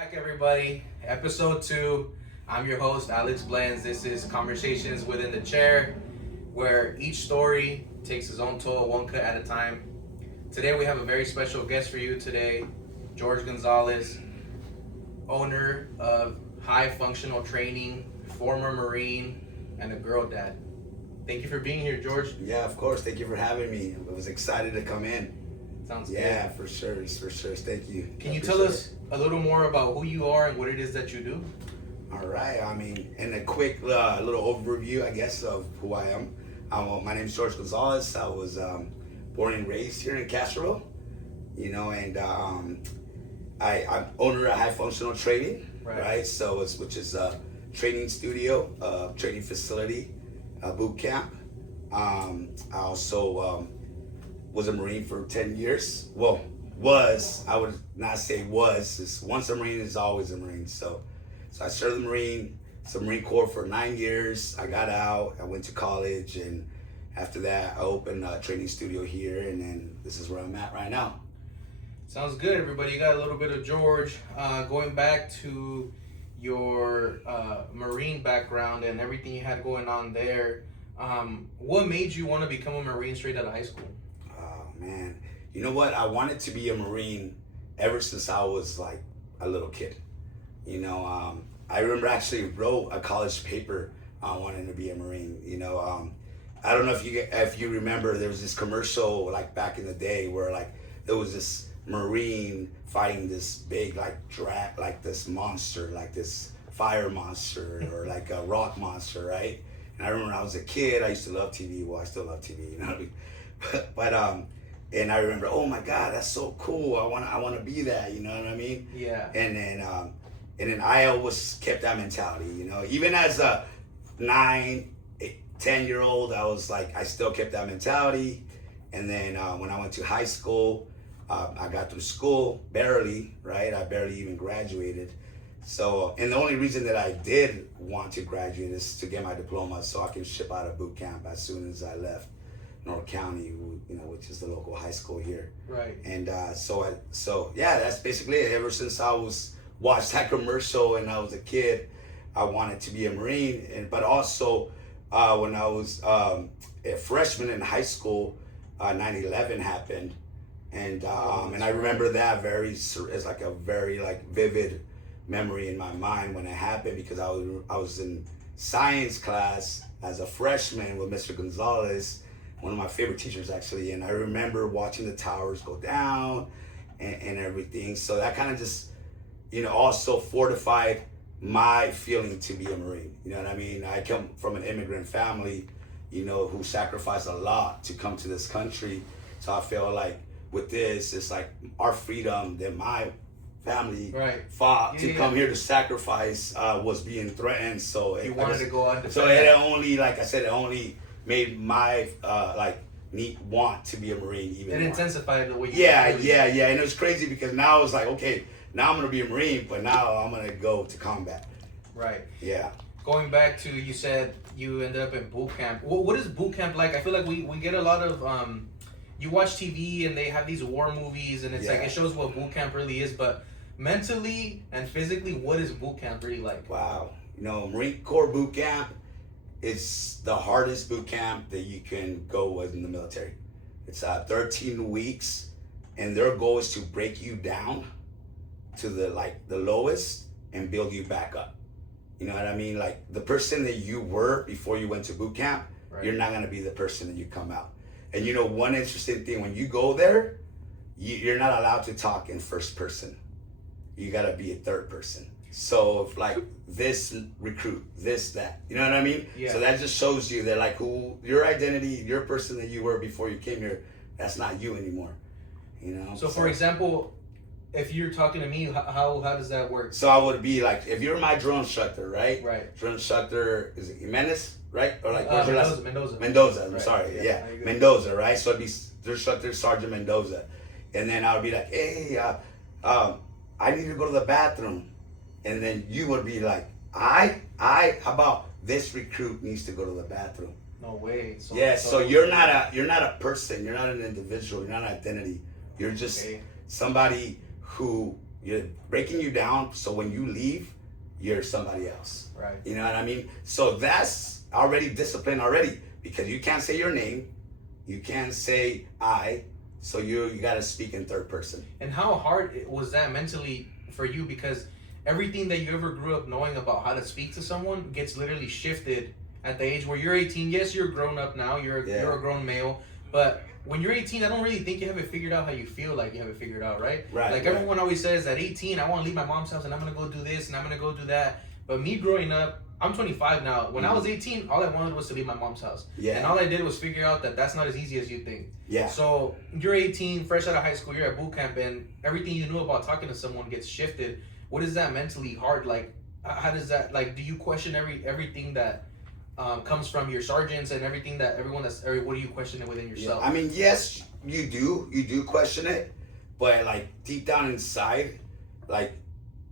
Back, everybody. Episode 2. I'm your host, Alex Blends. This is Conversations Within the Chair, where each story takes its own toll, one cut at a time. Today, we have a very special guest for you today, George Gonzalez, owner of High Functional Training, former Marine, and a girl dad. Thank you for being here, George. Yeah, of course. Thank you for having me. I was excited to come in. Sounds good. Yeah, for sure. Thank you. Can you tell us a little more about who you are and what it is that you do? All right. I mean, in a quick little overview, I guess, of who I am. My name is George Gonzalez. I was born and raised here in Castro, and I'm owner of High Functional Training, right? So which is a training studio, training facility, boot camp. I also was a Marine for 10 years. Well, I would not say was. It's once a Marine is always a Marine. So I served the Marine Corps for 9 years. I got out, I went to college, and after that I opened a training studio here, and then this is where I'm at right now. Sounds good, everybody. You got a little bit of George. Going back to your Marine background and everything you had going on there, what made you want to become a Marine straight out of high school? Man, you know what? I wanted to be a Marine ever since I was like a little kid. I remember actually wrote a college paper on wanting to be a Marine. I don't know if you remember, there was this commercial like back in the day where like there was this Marine fighting this big like this monster, like this fire monster or like a rock monster, right? And I remember when I was a kid, I used to love TV. Well, I still love TV, but and I remember, oh my God, that's so cool. I want to be that. You know what I mean? Yeah. And then I always kept that mentality. Even as a 9, 10-year-old, I was like, I still kept that mentality. And then when I went to high school, I got through school barely, right? I barely even graduated. So, and the only reason that I did want to graduate is to get my diploma so I can ship out of boot camp as soon as I left North County, which is the local high school here. Right. And so yeah, that's basically it. Ever since I watched that commercial and I was a kid, I wanted to be a Marine. But also when I was a freshman in high school, 9/11 happened, and I remember that it's like a very like vivid memory in my mind when it happened, because I was in science class as a freshman with Mr. Gonzalez, one of my favorite teachers actually, and I remember watching the towers go down and everything. So that kind of just, also fortified my feeling to be a Marine. You know what I mean? I come from an immigrant family, who sacrificed a lot to come to this country. So I feel like with this, it's like our freedom that my family fought to come here to sacrifice was being threatened. So you wanted to go on. So it only, like I said, it only made my want to be a Marine even it more. Intensified the way you yeah and it was crazy because now it's like, okay, now I'm gonna be a Marine, but now I'm gonna go to combat. Right. Yeah. Going back to, you said you ended up in boot camp. What is boot camp like? I feel like we get a lot of you watch TV and they have these war movies and it's like it shows what boot camp really is, but mentally and physically, what is boot camp really like? Wow. Marine Corps boot camp, it's the hardest boot camp that you can go with in the military. It's 13 weeks, and their goal is to break you down to the lowest and build you back up. You know what I mean? Like the person that you were before you went to boot camp, you're not gonna be the person that you come out. And one interesting thing, when you go there, you're not allowed to talk in first person. You gotta be a third person. So if like this recruit, this, that, you know what I mean? Yeah. So that just shows you that like who your identity, your person that you were before you came here, that's not you anymore. So for example, if you're talking to me, how does that work? So I would be like, if you're my drill instructor, right? Right. Drill instructor, is it Jimenez, right? Or like Mendoza. I'm sorry. Yeah. Mendoza, right? So it'd be drill instructor Sergeant Mendoza, and then I would be like, hey, I need to go to the bathroom. And then you would be like, how about this recruit needs to go to the bathroom? No way. So you're not a person, you're not an individual, you're not an identity. You're just somebody who, you're breaking you down. So when you leave, you're somebody else. Right. You know what I mean? So that's already discipline already, because you can't say your name, you can't say I, so you got to speak in third person. And how hard was that mentally for you? Because everything that you ever grew up knowing about how to speak to someone gets literally shifted at the age where you're 18. Yes, you're grown up now. You're a grown male. But when you're 18, I don't really think you have it figured out how you feel like you have it figured out, right? Right. Like everyone always says, at 18, I want to leave my mom's house and I'm going to go do this and I'm going to go do that. But me growing up, I'm 25 now. When I was 18, all I wanted was to leave my mom's house. Yeah. And all I did was figure out that that's not as easy as you think. Yeah. So you're 18, fresh out of high school, you're at boot camp, and everything you knew about talking to someone gets shifted. What is that mentally hard? Like, how does that, like, do you question everything that comes from your sergeants and everything that everyone what do you question it within yourself? Yeah. I mean, yes, you do question it, but like deep down inside, like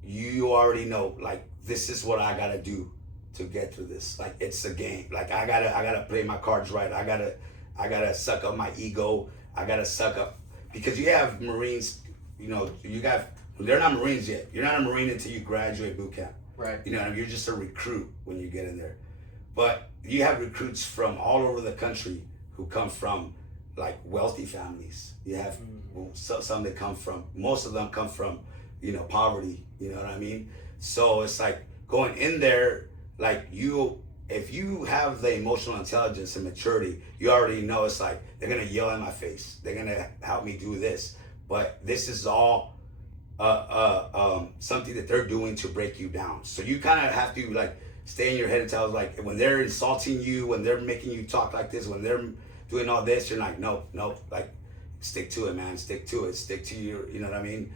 you already know, like, this is what I gotta do to get through this. Like, it's a game. Like, I gotta play my cards right. I gotta suck up my ego. I gotta suck up, because you have Marines, you know, they're not Marines yet. You're not a Marine until you graduate boot camp. Right. You know, you're just a recruit when you get in there. But you have recruits from all over the country who come from like wealthy families. You have some that come from, most of them come from, you know, poverty. You know what I mean? So it's like going in there, like if you have the emotional intelligence and maturity, you already know it's like, they're gonna yell in my face. They're gonna help me do this. But this is all something that they're doing to break you down. So you kind of have to like stay in your head and tell, like, when they're insulting you, when they're making you talk like this, when they're doing all this, you're like, nope, like, stick to it, man, stick to it, stick to your, you know what I mean?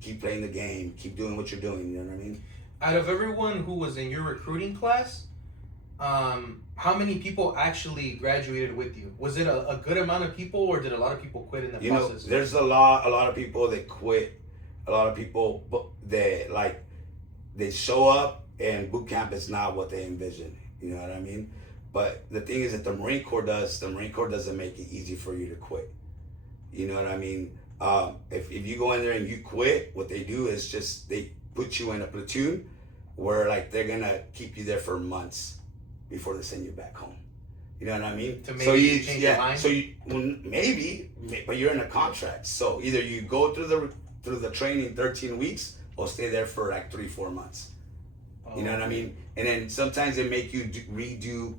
Keep playing the game, keep doing what you're doing, you know what I mean? Out of everyone who was in your recruiting class, how many people actually graduated with you? Was it a good amount of people, or did a lot of people quit in the process? Know, there's a lot of people that quit, a lot of people that, like, they show up and boot camp is not what they envision, you know what I mean? But the thing is that the Marine Corps doesn't make it easy for you to quit. You know what I mean? If you go in there and you quit, what they do is just, they put you in a platoon where, like, they're gonna keep you there for months before they send you back home. You know what I mean? To maybe change your mind? So maybe, but you're in a contract. So either you go through the training 13 weeks or stay there for like 3-4 months. You know what I mean? And then sometimes they make you redo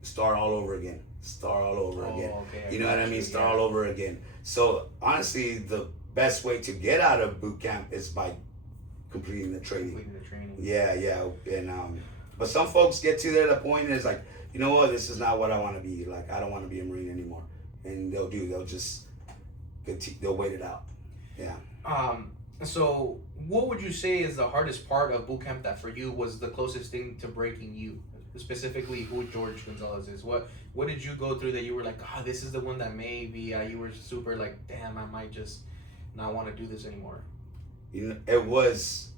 start all over again. Okay. You know what I mean? Start all over again. So honestly, the best way to get out of boot camp is by completing the training. Yeah. And but some folks get to the point and it's like, you know what? This is not what I want to be. Like, I don't want to be a Marine anymore. And they'll just they'll wait it out. Yeah. So what would you say is the hardest part of boot camp that for you was the closest thing to breaking you? Specifically, who George Gonzalez is. What did you go through that you were like, this is the one that maybe you were super like, damn, I might just not want to do this anymore? You know, it was,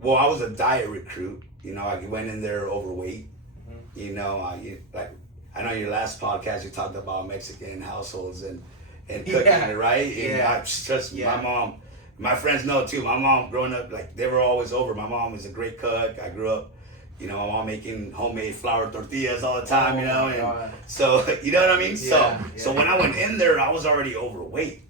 well, I was a diet recruit. You know, I went in there overweight. Mm-hmm. You know, I know your last podcast you talked about Mexican households and cooking, right? And I trust my mom. My friends know too. My mom, growing up, like, they were always over. My mom was a great cook. I grew up, you know, my mom making homemade flour tortillas all the time, you know, and so, you know what I mean? So when I went in there, I was already overweight.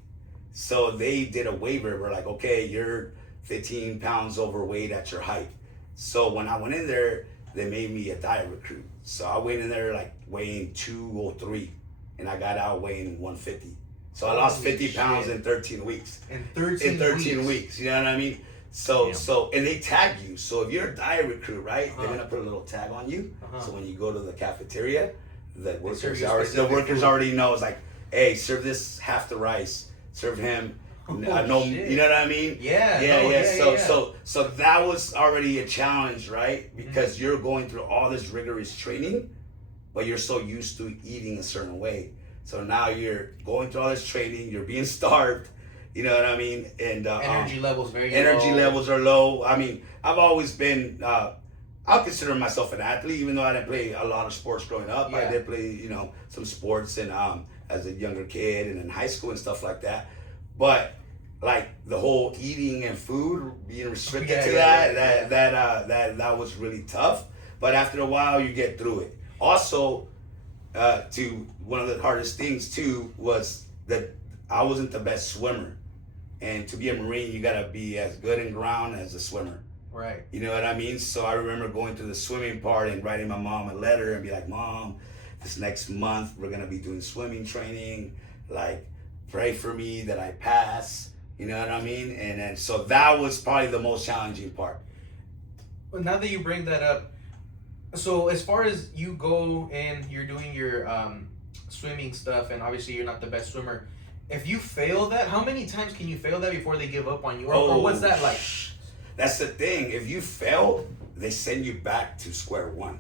So they did a waiver. We're like, okay, you're 15 pounds overweight at your height. So when I went in there, they made me a diet recruit. So I went in there like weighing 203, and I got out weighing 150. So I lost 50 pounds in 13 weeks. In 13 weeks, you know what I mean? So and they tag you. So if you're a diet recruit, right, they're gonna put a little tag on you. So when you go to the cafeteria, the workers already know. It's like, hey, serve this half the rice. Serve him. No, you know what I mean? So that was already a challenge, right? Because you're going through all this rigorous training, but you're so used to eating a certain way. So now you're going through all this training, you're being starved, you know what I mean? And energy levels levels are low. I mean, I've always been, I'll consider myself an athlete, even though I didn't play a lot of sports growing up. I did play, you know, some sports and as a younger kid and in high school and stuff like that. But like the whole eating and food being restricted Yeah, to yeah, that was really tough. But after a while, you get through it. Also, to one of the hardest things too was that I wasn't the best swimmer, and to be a Marine, you gotta be as good in ground as a swimmer. Right. You know what I mean? So I remember going through the swimming part and writing my mom a letter and be like, Mom, this next month we're gonna be doing swimming training. Like, pray for me that I pass. You know what I mean? And then so that was probably the most challenging part. But now that you bring that up, so as far as you go and you're doing your swimming stuff, and obviously you're not the best swimmer. If you fail that, how many times can you fail that before they give up on you? Or what's that like? That's the thing. If you fail, they send you back to square one.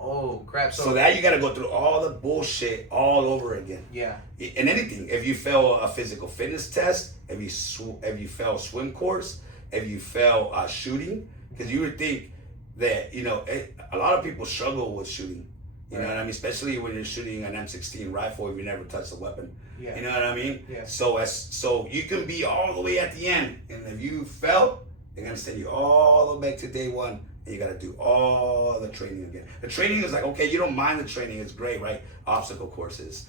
Oh crap! So that you got to go through all the bullshit all over again. Yeah. And anything. If you fail a physical fitness test, if you fail swim course, if you fail shooting, because you would think that a lot of people struggle with shooting. You know what I mean? Especially when you're shooting an M16 rifle if you never touched the weapon. Yeah. You know what I mean? Yeah. So you can be all the way at the end, and if you fail, they're gonna send you all the way back to day one, and you gotta do all the training again. The training is like, okay, you don't mind the training, it's great, right? Obstacle courses,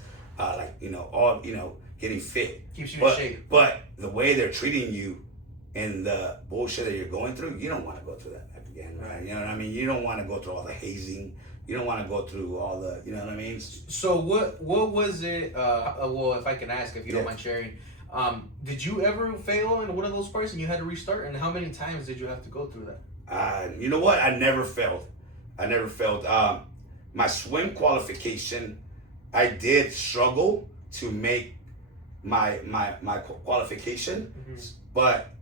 getting fit. Keeps you in shape. But the way they're treating you and the bullshit that you're going through, you don't want to go through that again, right? You know what I mean? You don't want to go through all the hazing. You don't want to go through all the, you know what I mean? So what was it? Well, if I can ask, if you don't mind sharing, did you ever fail in one of those parts and you had to restart? And how many times did you have to go through that? You know what? I never failed. My swim qualification, I did struggle to make my qualification, but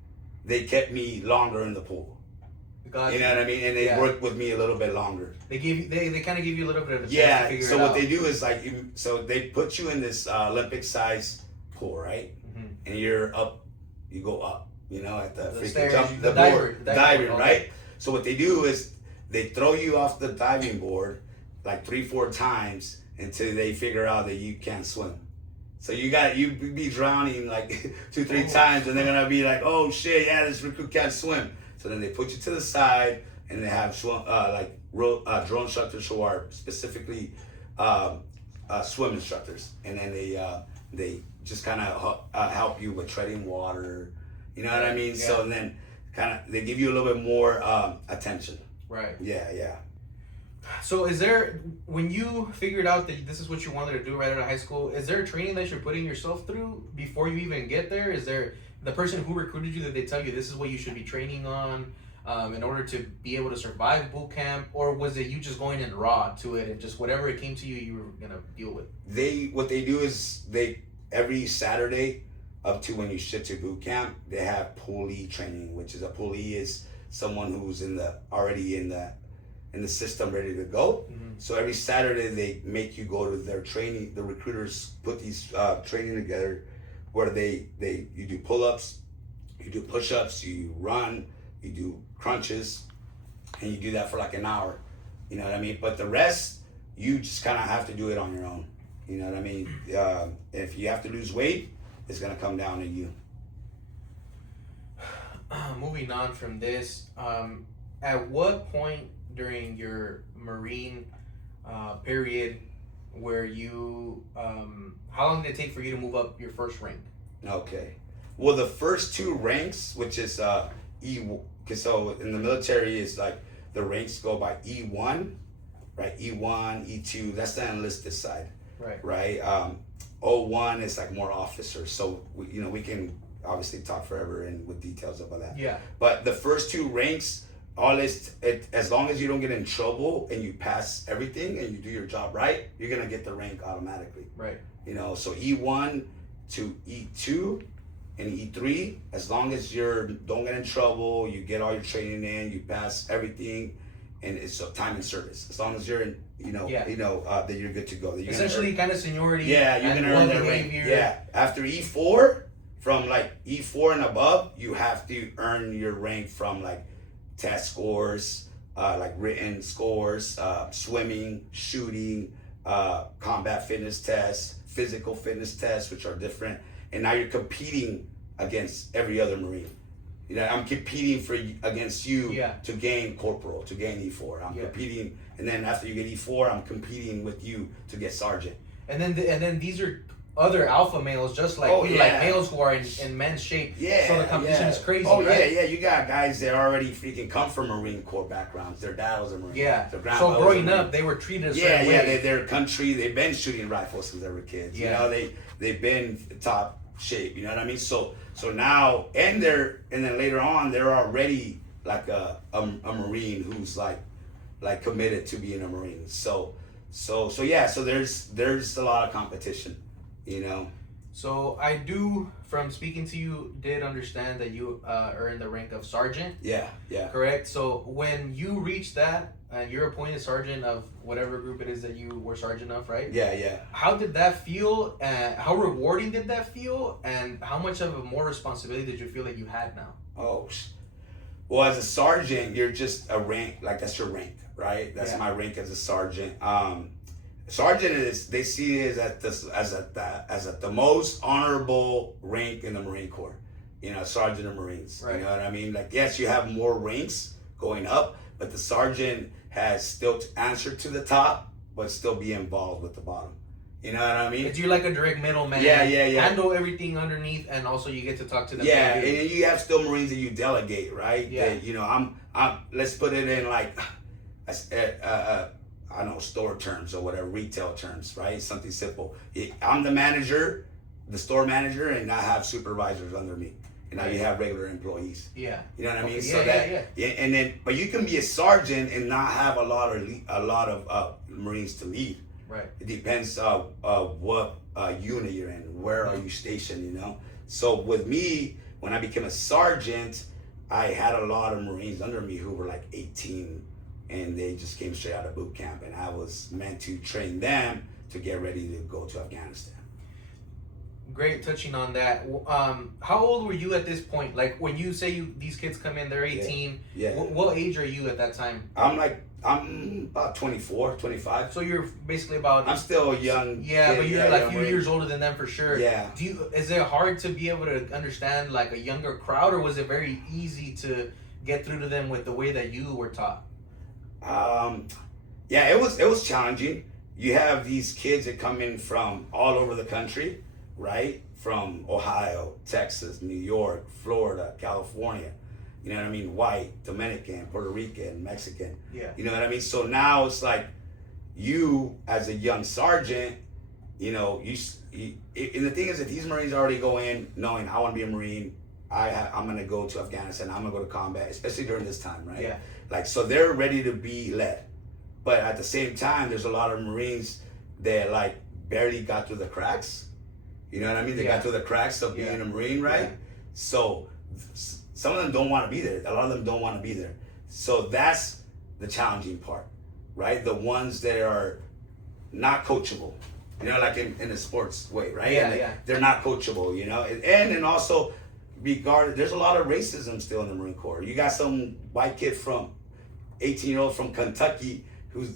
they kept me longer in the pool. You know what I mean? And they worked with me a little bit longer. They kind of give you a little bit of a chance to figure so it what out. they do is so they put you in this Olympic size pool, right? And you're up, you go up, at the freaking stairs, jump, the diving, board, right? So what they do is they throw you off the diving board like 3-4 times until they figure out that you can't swim. So you be drowning like 2-3 times, and they're gonna be like, oh shit, yeah, this recruit can't swim. So then they put you to the side, and they have drill instructors who are specifically swim instructors, and then they just kind of help you with treading water. You know what I mean? Yeah. So then they give you a little bit more attention. Right. Yeah. So when you figured out that this is what you wanted to do right out of high school, is there training that you're putting yourself through before you even get there? Is there the person who recruited you that they tell you this is what you should be training on in order to be able to survive boot camp? Or was it you just going in raw to it and just whatever it came to you, you were going to deal with? What they do is every Saturday up to when you ship to boot camp, they have poolee training, which is a poolee is someone who's already in the system ready to go. So every Saturday they make you go to their training. The recruiters put these training together where you do pull-ups, you do push-ups, you run, you do crunches, and you do that for like an hour. You know what I mean? But the rest, you just kind of have to do it on your own. You know what I mean? If you have to lose weight, it's gonna come down to you. Moving on from this, at what point during your Marine period where you, how long did it take for you to move up your first rank? Okay. Well, the first 2 ranks, which is so in the military is like the ranks go by E1, right? E1, E2, that's the enlisted side. Right. O1 is like more officers. So we can obviously talk forever and with details about that. Yeah. But the first 2 ranks, as long as you don't get in trouble and you pass everything and you do your job right, you're gonna get the rank automatically. Right. So E1 to E2 and E3, as long as don't get in trouble, you get all your training in, you pass everything, and it's a time and service. As long as you're in, that you're good to go. Essentially, kind of seniority. Yeah, you're gonna earn that rank. Yeah. After E4, from like E4 and above, you have to earn your rank from like test scores, like written scores, swimming, shooting, combat fitness tests, physical fitness tests, which are different. And now you're competing against every other Marine. You know, I'm competing against you Yeah. to gain corporal, to gain E4. I'm Yeah. competing, and then after you get E4, I'm competing with you to get sergeant. And then these are other alpha males just like you, like males who are in men's shape. Yeah. So the competition is crazy. Oh right? yeah. You got guys that already freaking come from Marine Corps backgrounds. Their dad was a Marine. Yeah. Their So grandpa was a growing Marine. up, they were treated a Yeah, certain way. their country, they've been shooting rifles since they were kids. Yeah. You know, they've been top shape. You know what I mean? So now, and then later on, they're already like a Marine who's like committed to being a Marine. So yeah. So there's a lot of competition. You know. So I do, from speaking to you, did understand that you are in the rank of sergeant. Yeah. Correct. So when you reach that and you're appointed sergeant of whatever group it is that you were sergeant of, right? Yeah. How did that feel? How rewarding did that feel? And how much of a more responsibility did you feel like you had now? Oh, well, as a sergeant, you're just a rank. Like that's your rank, right? That's my rank as a sergeant. Sergeant is, they see it as the most honorable rank in the Marine Corps. You know, sergeant of Marines. Right. You know what I mean? Like, yes, you have more ranks going up, but the sergeant has still to answer to the top, but still be involved with the bottom. You know what I mean? You're like a direct middleman. Yeah. Handle everything underneath, and also you get to talk to them. Yeah, and then you have still Marines that you delegate, right? Yeah. That, you know, I'm. Let's put it in like, I don't know, store terms or whatever, retail terms, right? Something simple. I'm the manager, the store manager, and I have supervisors under me. And now you have regular employees. Yeah. You know what I mean? Yeah, yeah. And then, but you can be a sergeant and not have a lot of Marines to lead. Right. It depends what unit you're in, where are you stationed, you know? So with me, when I became a sergeant, I had a lot of Marines under me who were like 18, and they just came straight out of boot camp, and I was meant to train them to get ready to go to Afghanistan. Great, touching on that. How old were you at this point? Like when you say these kids come in, they're 18. Yeah. What age are you at that time? I'm about 24, 25. So you're basically about. I'm still a young. Yeah, kid, but you're like a few years older than them for sure. Yeah. Is it hard to be able to understand like a younger crowd, or was it very easy to get through to them with the way that you were taught? Yeah, it was challenging. You have these kids that come in from all over the country, right? From Ohio, Texas, New York, Florida, California. You know what I mean? White, Dominican, Puerto Rican, Mexican. Yeah. You know what I mean? So now it's like you, as a young sergeant, you know, and the thing is that these Marines already go in knowing I want to be a Marine. I'm going to go to Afghanistan. I'm going to go to combat, especially during this time, right? Yeah. Like, so they're ready to be led. But at the same time, there's a lot of Marines that like barely got through the cracks. You know what I mean? They got through the cracks of being a Marine, right? Yeah. So some of them don't want to be there. A lot of them don't want to be there. So that's the challenging part, right? The ones that are not coachable, you know, like in the sports way, right? Yeah. They're not coachable, you know? And also, there's a lot of racism still in the Marine Corps. You got some white kid 18-year-old from Kentucky who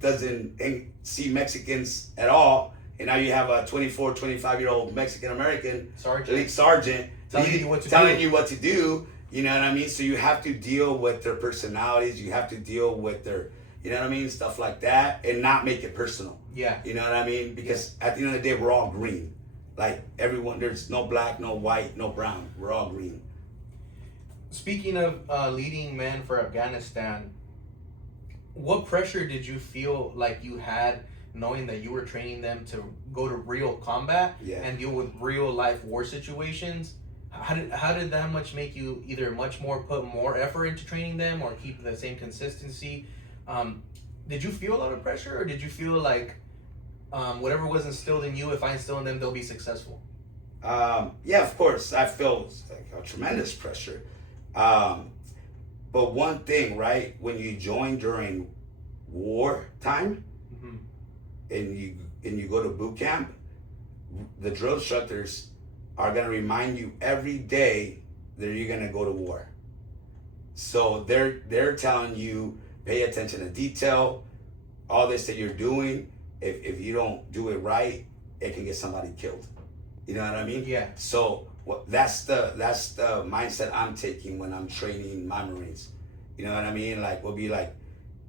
doesn't see Mexicans at all, and now you have a 24, 25-year-old Mexican American sergeant telling you what to do. You know what I mean? So you have to deal with their personalities. You have to deal with their, you know what I mean, stuff like that, and not make it personal. Yeah. You know what I mean? Because at the end of the day, we're all green. Like everyone, there's no black, no white, no brown. We're all green. Speaking of leading men for Afghanistan, what pressure did you feel like you had knowing that you were training them to go to real combat and deal with real life war situations? How did that much make you either put more effort into training them or keep the same consistency? Did you feel a lot of pressure, or did you feel like whatever was instilled in you, if I instill in them, they'll be successful? Yeah, of course. I feel like a tremendous pressure. But one thing, right, when you join during war time, and you go to boot camp, the drill instructors are going to remind you every day that you're going to go to war. So they're telling you, pay attention to detail, all this that you're doing. If you don't do it right, it can get somebody killed. You know what I mean? Yeah. So that's the mindset I'm taking when I'm training my Marines. You know what I mean? Like we'll be like,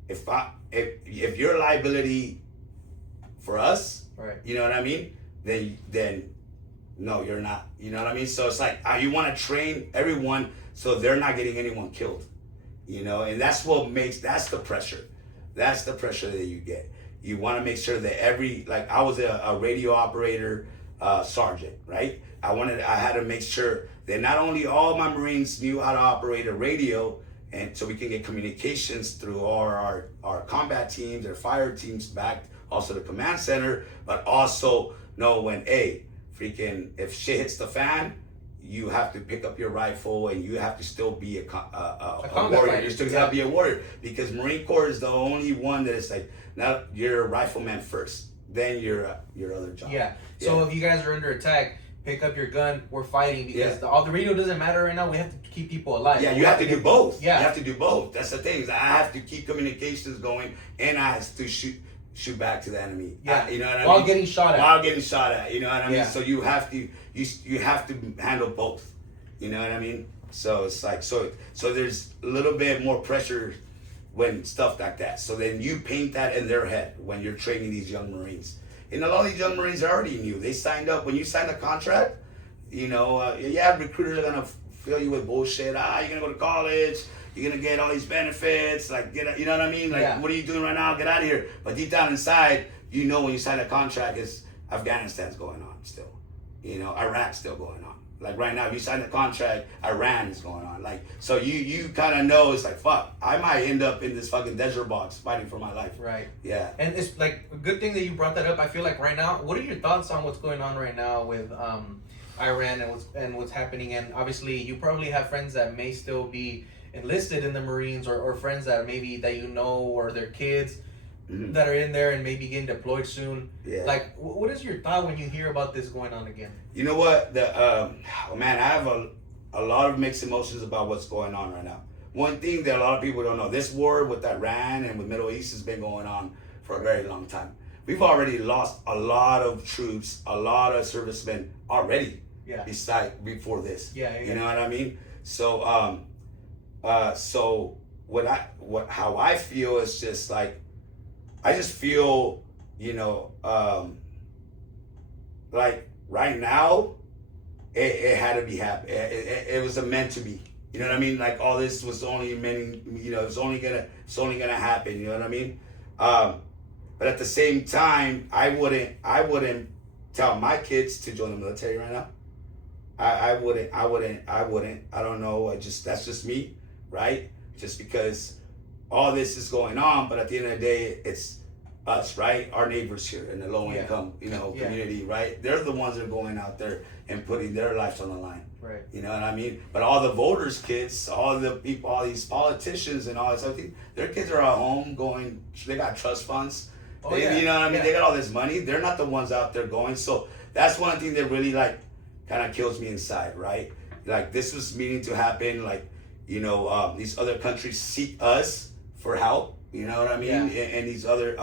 if you're a liability for us, Right. you know what I mean? Then no, you're not. You know what I mean? So it's like you want to train everyone so they're not getting anyone killed. You know, and that's the pressure. That's the pressure that you get. You want to make sure that like I was a radio operator sergeant, right? I had to make sure that not only all my Marines knew how to operate a radio, and so we can get communications through all our combat teams, our fire teams back, also the command center, but also know when, hey, freaking, if shit hits the fan, you have to pick up your rifle and you have to still be a warrior. Fighter. You still have to be a warrior, because Marine Corps is the only one that is like, now you're a rifleman first, then your other job. Yeah. So if you guys are under attack, pick up your gun. We're fighting because the radio doesn't matter right now. We have to keep people alive. Yeah, you have to do both. Yeah. You have to do both. That's the thing. I have to keep communications going, and I have to shoot back to the enemy. Yeah. You know what I mean? While getting shot at. While getting shot at. You know what I mean? Yeah. So you have to handle both. You know what I mean? So it's like so there's a little bit more pressure when stuff like that. So then you paint that in their head when you're training these young Marines. And a lot of these young Marines already knew. They signed up. When you sign a contract, you know, recruiters are going to fill you with bullshit. You're going to go to college. You're going to get all these benefits. Like, you know what I mean? Like, what are you doing right now? Get out of here. But deep down inside, you know when you sign a contract, is Afghanistan's going on still. You know, Iraq's still going on. Like right now, if you sign a contract, Iran is going on. Like, so you kind of know it's like, fuck, I might end up in this fucking desert box fighting for my life. Right. Yeah. And it's like a good thing that you brought that up. I feel like right now, what are your thoughts on what's going on right now with Iran and what's happening? And obviously, you probably have friends that may still be enlisted in the Marines, or friends that maybe that you know, or their kids that are in there and maybe getting deployed soon. Yeah. Like, what is your thought when you hear about this going on again? You know what? Man, I have a lot of mixed emotions about what's going on right now. One thing that a lot of people don't know, this war with Iran and with Middle East has been going on for a very long time. We've already lost a lot of troops, a lot of servicemen already. Yeah. Before this. Yeah. You know what I mean? So how I feel is just like, I just feel, you know, like right now, it had to be happening. It was meant to be. You know what I mean? Like all this was only meant, you know, it's only gonna happen. You know what I mean? But at the same time, I wouldn't tell my kids to join the military right now. I wouldn't. I don't know. That's just me, right? Just because all this is going on, but at the end of the day, it's us, right? Our neighbors here in the low income, community, right? They're the ones that are going out there and putting their lives on the line. Right. You know what I mean? But all the voters' kids, all the people, all these politicians and all this other thing, their kids are at home going, they got trust funds. You know what I mean? They got all this money. They're not the ones out there going. So that's one thing that really like kind of kills me inside, right? Like this was meaning to happen. Like, you know, these other countries seek us for help. You know what I mean? And these other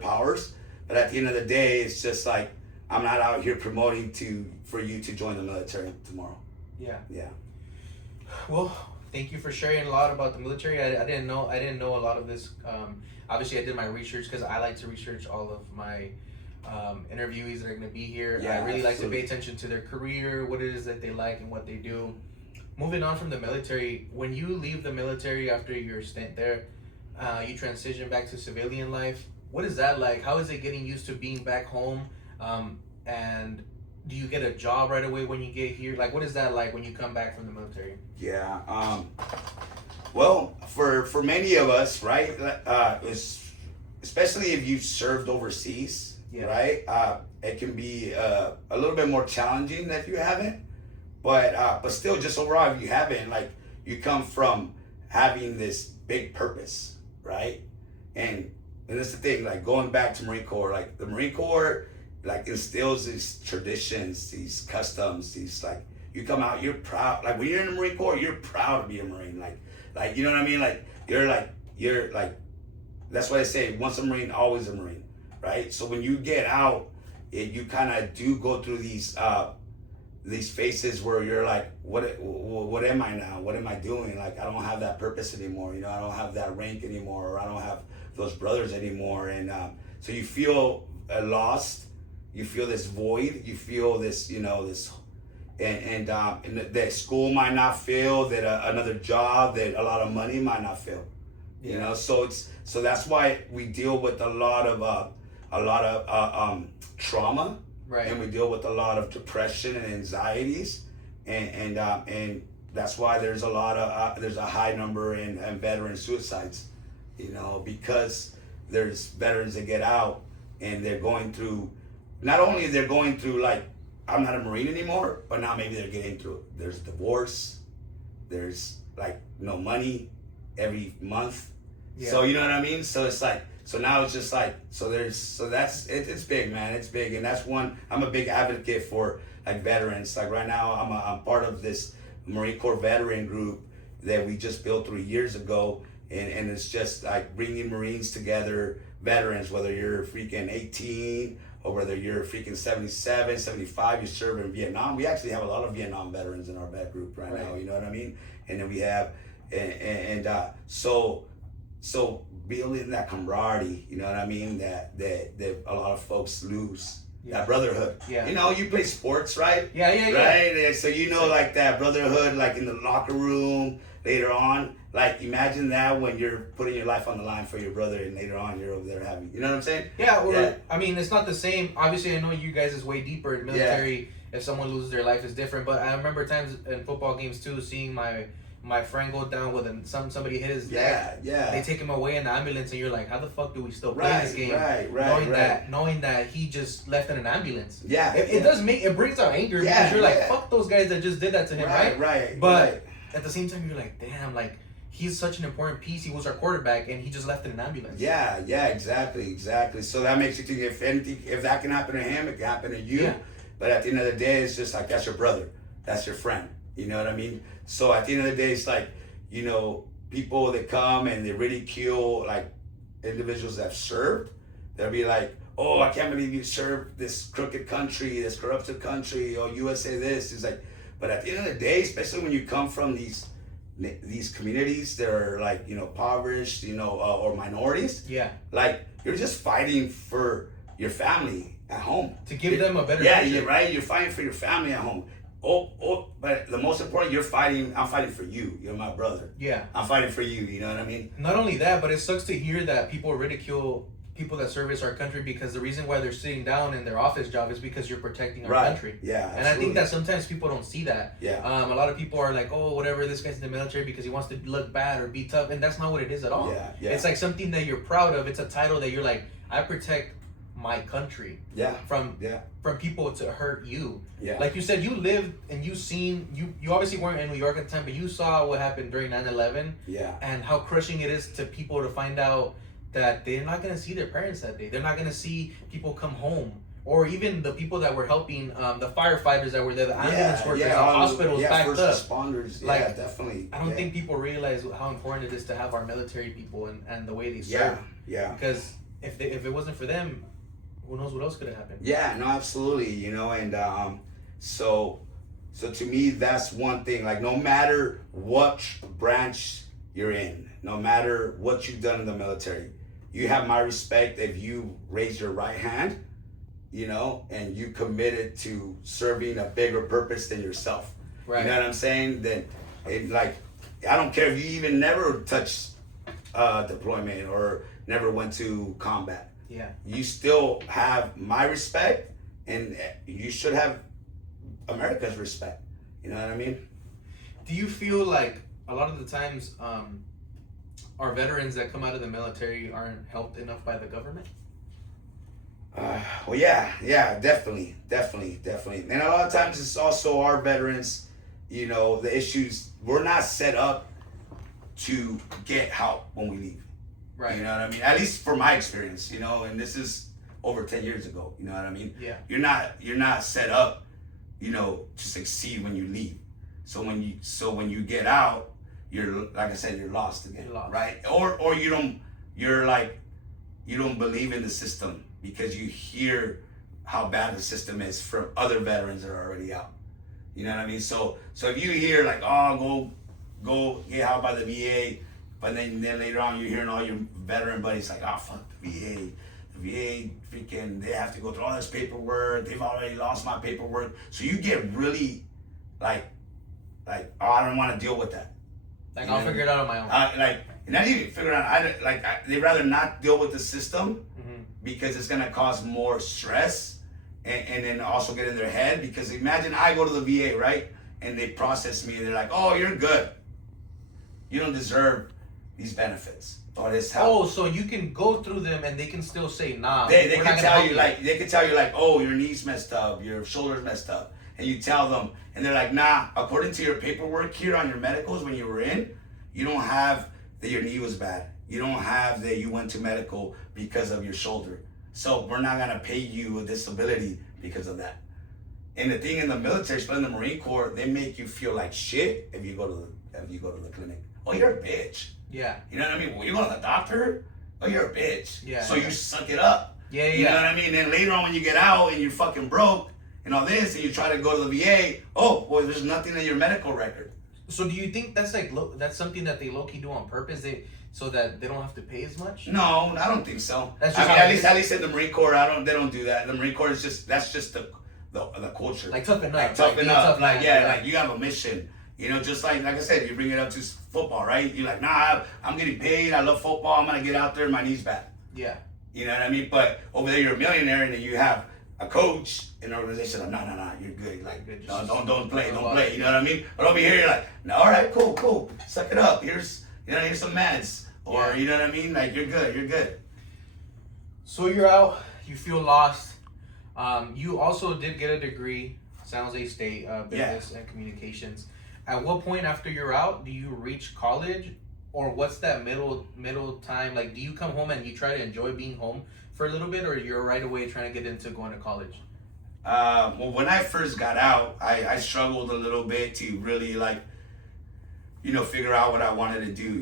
powers. But at the end of the day, it's just like, I'm not out here promoting for you to join the military tomorrow. Yeah. Yeah. Well, thank you for sharing a lot about the military. I didn't know a lot of this. Obviously, I did my research because I like to research all of my interviewees that are going to be here. Yeah, I really like to absolutely. pay attention to their career, what it is that they like and what they do. Moving on from the military, when you leave the military after your stint there, you transition back to civilian life. What is that like? How is it getting used to being back home? And do you get a job right away when you get here? Like, what is that like when you come back from the military? Yeah. Well, for many of us, right, especially if you've served overseas, right, it can be a little bit more challenging if you haven't. But still, just overall, if you haven't, like, you come from having this big purpose, right? And that's the thing, like, going back to Marine Corps, like, the Marine Corps, like, instills these traditions, these customs, these, like, you come out, you're proud. Like, when you're in the Marine Corps, you're proud to be a Marine. Like, you know what I mean? Like, you're like, that's why I say, once a Marine, always a Marine, right? So when you get out, you kind of do go through these these phases where you're like, what am I now? What am I doing? Like, I don't have that purpose anymore. I don't have that rank anymore, or I don't have those brothers anymore. And so you feel lost. You feel this void. You feel this, this, and that school might not fill, that another job, that a lot of money might not fill. So that's why we deal with a lot of trauma. Right. And we deal with a lot of depression and anxieties, and that's why there's a high number in veteran suicides, because there's veterans that get out and they're going through, not only they're going through like, I'm not a Marine anymore, but now maybe they're getting through, there's divorce, there's like no money every month. Yeah. So you know what I mean? So it's like, so now it's just like, it's big, man. It's big. And that's one, I'm a big advocate for like veterans. Like right now, I'm part of this Marine Corps veteran group that we just built 3 years ago. And it's just like bringing Marines together, veterans, whether you're freaking 18 or whether you're freaking 77, 75, you serve in Vietnam. We actually have a lot of Vietnam veterans in our vet group right now, you know what I mean? And then we have, so building that camaraderie, you know what I mean, that a lot of folks lose. Yeah. That brotherhood. Yeah. You play sports, right? Yeah. Right? So like that brotherhood, like in the locker room later on. Like imagine that when you're putting your life on the line for your brother, and later on you're over there having, you know what I'm saying? Yeah. I mean, it's not the same. Obviously, I know you guys is way deeper in military. Yeah. If someone loses their life, it's different. But I remember times in football games too, seeing my friend go down with somebody hit his neck. Yeah. They take him away in the ambulance, and you're like, how the fuck do we still play this game? Knowing that he just left in an ambulance. Yeah. It brings out anger because you're like, fuck those guys that just did that to him, right? Right. But at the same time, you're like, damn, like he's such an important piece. He was our quarterback, and he just left in an ambulance. Yeah, exactly. So that makes you think if that can happen to him, it can happen to you. Yeah. But at the end of the day, it's just like that's your brother, that's your friend. You know what I mean? So at the end of the day, it's like, people that come and they ridicule like individuals that have served. They'll be like, oh, I can't believe you served this crooked country, this corrupted country, or USA this. It's like, but at the end of the day, especially when you come from these communities that are like, impoverished, or minorities. Yeah. Like you're just fighting for your family at home. To give them a better future. You're right. You're fighting for your family at home. But the most important, I'm fighting for you. You're my brother. Yeah. I'm fighting for you, you know what I mean? Not only that, but it sucks to hear that people ridicule people that service our country because the reason why they're sitting down in their office job is because you're protecting our country. Yeah, absolutely. And I think that sometimes people don't see that. Yeah. A lot of people are like, oh, whatever, this guy's in the military because he wants to look bad or be tough, and that's not what it is at all. Yeah. It's like something that you're proud of. It's a title that you're like, I protect my country. Yeah. From people to hurt you. Yeah. Like you said, you lived and you obviously weren't in New York at the time, but you saw what happened during 9/11. Yeah. And how crushing it is to people to find out that they're not going to see their parents that day. They're not going to see people come home. Or even the people that were helping, the firefighters that were there, the ambulance workers, the hospitals backed first up. Responders, definitely. I don't think people realize how important it is to have our military people and the way they serve. Yeah. Because if it wasn't for them, who knows what else could have happened? Yeah, no, absolutely. And so to me, that's one thing. Like, no matter what branch you're in, no matter what you've done in the military, you have my respect if you raise your right hand, and you committed to serving a bigger purpose than yourself. Right. You know what I'm saying? Then, I don't care if you even never touched deployment or never went to combat. Yeah. You still have my respect, and you should have America's respect. You know what I mean? Do you feel like a lot of the times our veterans that come out of the military aren't helped enough by the government? Well, yeah, definitely. And a lot of times it's also our veterans, the issues, we're not set up to get help when we leave. Right. You know what I mean? At least for my experience, and this is over 10 years ago, you know what I mean? Yeah. You're not set up, to succeed when you leave. So when you get out, you're, like I said, you're lost again. Right? Or you don't believe in the system because you hear how bad the system is from other veterans that are already out. You know what I mean? So if you hear like, oh, go get help by the VA, but then later on you're hearing all your veteran buddies like, oh, fuck the VA. The VA freaking, they have to go through all this paperwork. They've already lost my paperwork. So you get really like, oh, I don't want to deal with that. Like, I'll figure it out on my own. And not even figure out. They'd rather not deal with the system because it's gonna cause more stress, and then also get in their head. Because imagine I go to the VA, right, and they process me, and they're like, "Oh, you're good. You don't deserve these benefits or this help." Oh, so you can go through them, and they can still say, "Nah." They can tell you like, "Oh, your knee's messed up, your shoulder's messed up," and you tell them, and they're like, "Nah. According to your paperwork here on your medicals when you were in, you don't have that your knee was bad. You don't have that you went to medical because of your shoulder. So we're not gonna pay you a disability because of that." And the thing in the military, especially in the Marine Corps, they make you feel like shit if you go to the clinic. Oh, you're a bitch. Yeah. You know what I mean? Well, you go to the doctor. Oh, you're a bitch. Yeah. So you suck it up. Yeah. You know what I mean? And later on, when you get out and you're fucking broke and all this, and you try to go to the VA, oh, well, there's nothing in your medical record. So do you think that's that's something that they low-key do on purpose, so that they don't have to pay as much? No, I don't think so. That's I just mean, at least in the Marine Corps, they don't do that. The Marine Corps is just the culture. Like toughen up. Like toughen up. Like yeah. like you have a mission. You know, just like I said, you bring it up to football, right? You're like, nah, I'm getting paid. I love football. I'm gonna get out there. My knee's bad. Yeah. You know what I mean? But over there, you're a millionaire, and then you have a coach in an organization. Like, no, you're good. Like, good. no, don't play. You know what I mean? But over here, you're like, no, all right, cool, suck it up. Here's some meds, or you know what I mean? Like, you're good. So you're out. You feel lost. You also did get a degree, San Jose State, business and communications. At what point after you're out do you reach college, or what's that middle time? Like, do you come home and you try to enjoy being home for a little bit, or you're right away trying to get into going to college? Well, when I first got out, I struggled a little bit to really figure out what I wanted to do.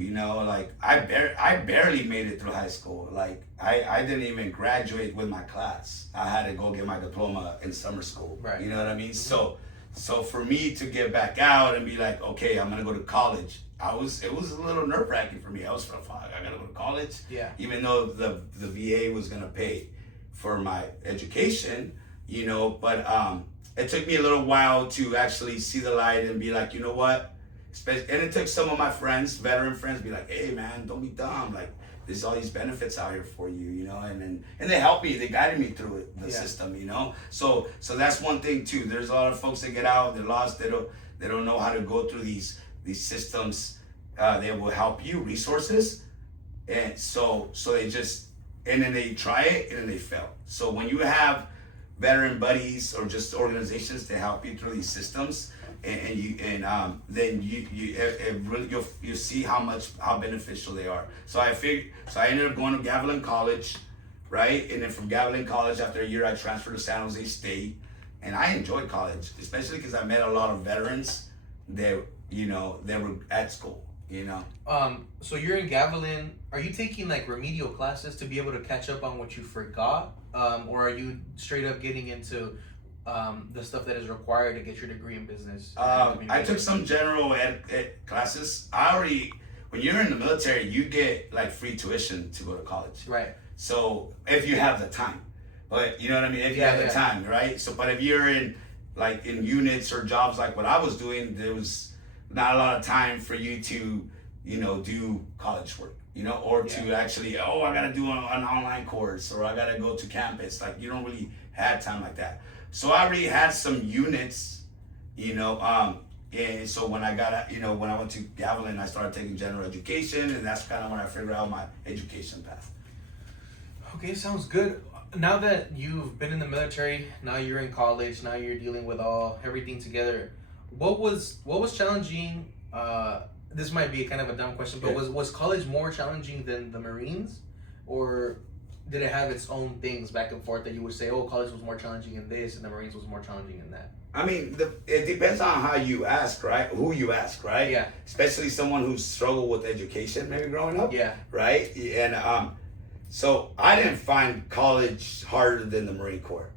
Like I barely made it through high school. Like I didn't even graduate with my class. I had to go get my diploma in summer school. Right. You know what I mean? Mm-hmm. So for me to get back out and be like, okay, I'm gonna go to college. It was a little nerve wracking for me. I was like, I gotta go to college. Yeah. Even though the VA was gonna pay for my education, but it took me a little while to actually see the light and be like, you know what? And it took some of my friends, veteran friends, be like, hey man, don't be dumb. Like, there's all these benefits out here for you, and they helped me, they guided me through the system, So that's one thing too. There's a lot of folks that get out, they're lost, they don't know how to go through these systems. They will help you, resources, and so they just, and then they try it and then they fail. So when you have veteran buddies or just organizations to help you through these systems, then you'll see how beneficial they are. So I ended up going to Gavilan College, right? And then from Gavilan College, after a year, I transferred to San Jose State, and I enjoyed college, especially because I met a lot of veterans that were at school. So you're in Gavilan. Are you taking like remedial classes to be able to catch up on what you forgot, or are you straight up getting into the stuff that is required to get your degree in business? I took some general ed classes. When you're in the military, you get like free tuition to go to college. Right. So if you have the time, but you know what I mean? If you have the time, right? So, but if you're in units or jobs like what I was doing, there was not a lot of time for you to, do college work, or to actually, I gotta do an online course, or I gotta go to campus. Like, you don't really have time like that. So I already had some units, and so when I when I went to Gavilan, I started taking general education, and that's kind of when I figured out my education path. Okay, sounds good. Now that you've been in the military, now you're in college, now you're dealing with everything together. What was challenging? This might be kind of a dumb question, but was college more challenging than the Marines, or did it have its own things back and forth that you would say, college was more challenging in this and the Marines was more challenging in that? I mean, it depends on how you ask, right? Who you ask, right? Yeah. Especially someone who's struggled with education maybe growing up. Yeah. Right? And so I didn't find college harder than the Marine Corps.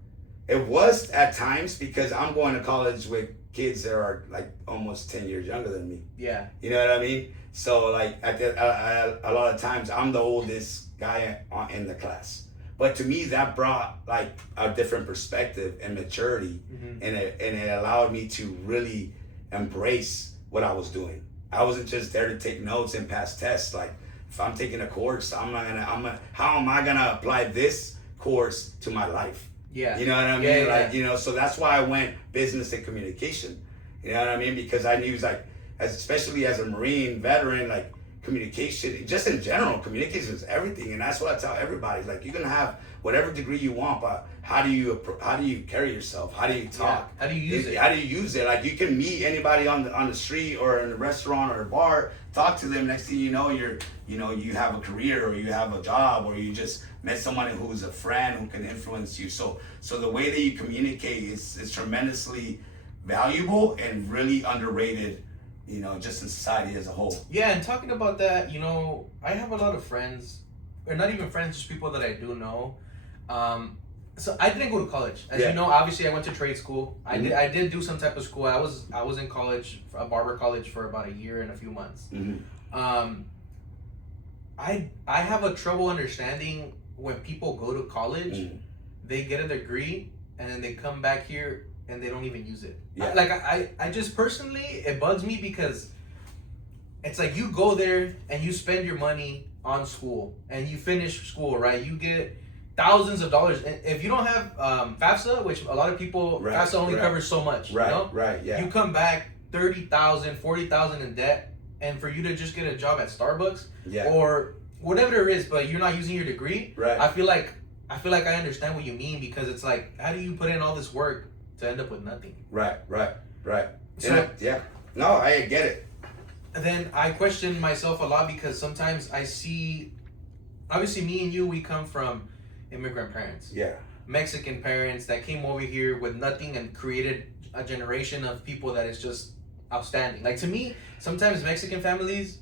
It was at times because I'm going to college with kids that are like almost 10 years younger than me. Yeah. You know what I mean? So like a lot of times I'm the oldest guy in the class. But to me, that brought like a different perspective and maturity, and it allowed me to really embrace what I was doing. I wasn't just there to take notes and pass tests. Like if I'm taking a course, how am I gonna apply this course to my life? Yeah. You know what I mean? Yeah, like, you know, so that's why I went business and communication. You know what I mean? Because I knew like, especially as a Marine veteran, like communication, just in general, communication is everything. And that's what I tell everybody. Like you can have whatever degree you want, but how do you carry yourself? How do you talk? Yeah. How do you use it? How do you use it? Like you can meet anybody on the street or in a restaurant or a bar, talk to them. Next thing you know, you have a career or you have a job or you just met someone who's a friend who can influence you. So the way that you communicate is tremendously valuable and really underrated, you know, just in society as a whole. Yeah, and talking about that, you know, I have a lot of friends, or not even friends, just people that I do know. So I didn't go to college, as you know. Obviously, I went to trade school. I did do some type of school. I was in college, a barber college, for about a year and a few months. I have a trouble understanding when people go to college, they get a degree, and then they come back here and they don't even use it. Yeah. I just personally, it bugs me because it's like you go there and you spend your money on school and you finish school, right? You get thousands of dollars. And if you don't have FAFSA, which a lot of people, FAFSA only covers so much, you know? Yeah. You come back 30,000, 40,000 in debt, and for you to just get a job at Starbucks or whatever it is, but you're not using your degree, I feel like I understand what you mean, because it's like, how do you put in all this work to end up with nothing? Right. So, yeah. No, I get it. Then I question myself a lot, because sometimes I see, obviously me and you, we come from immigrant parents. Yeah. Mexican parents that came over here with nothing and created a generation of people that is just outstanding. Like to me, sometimes Mexican families,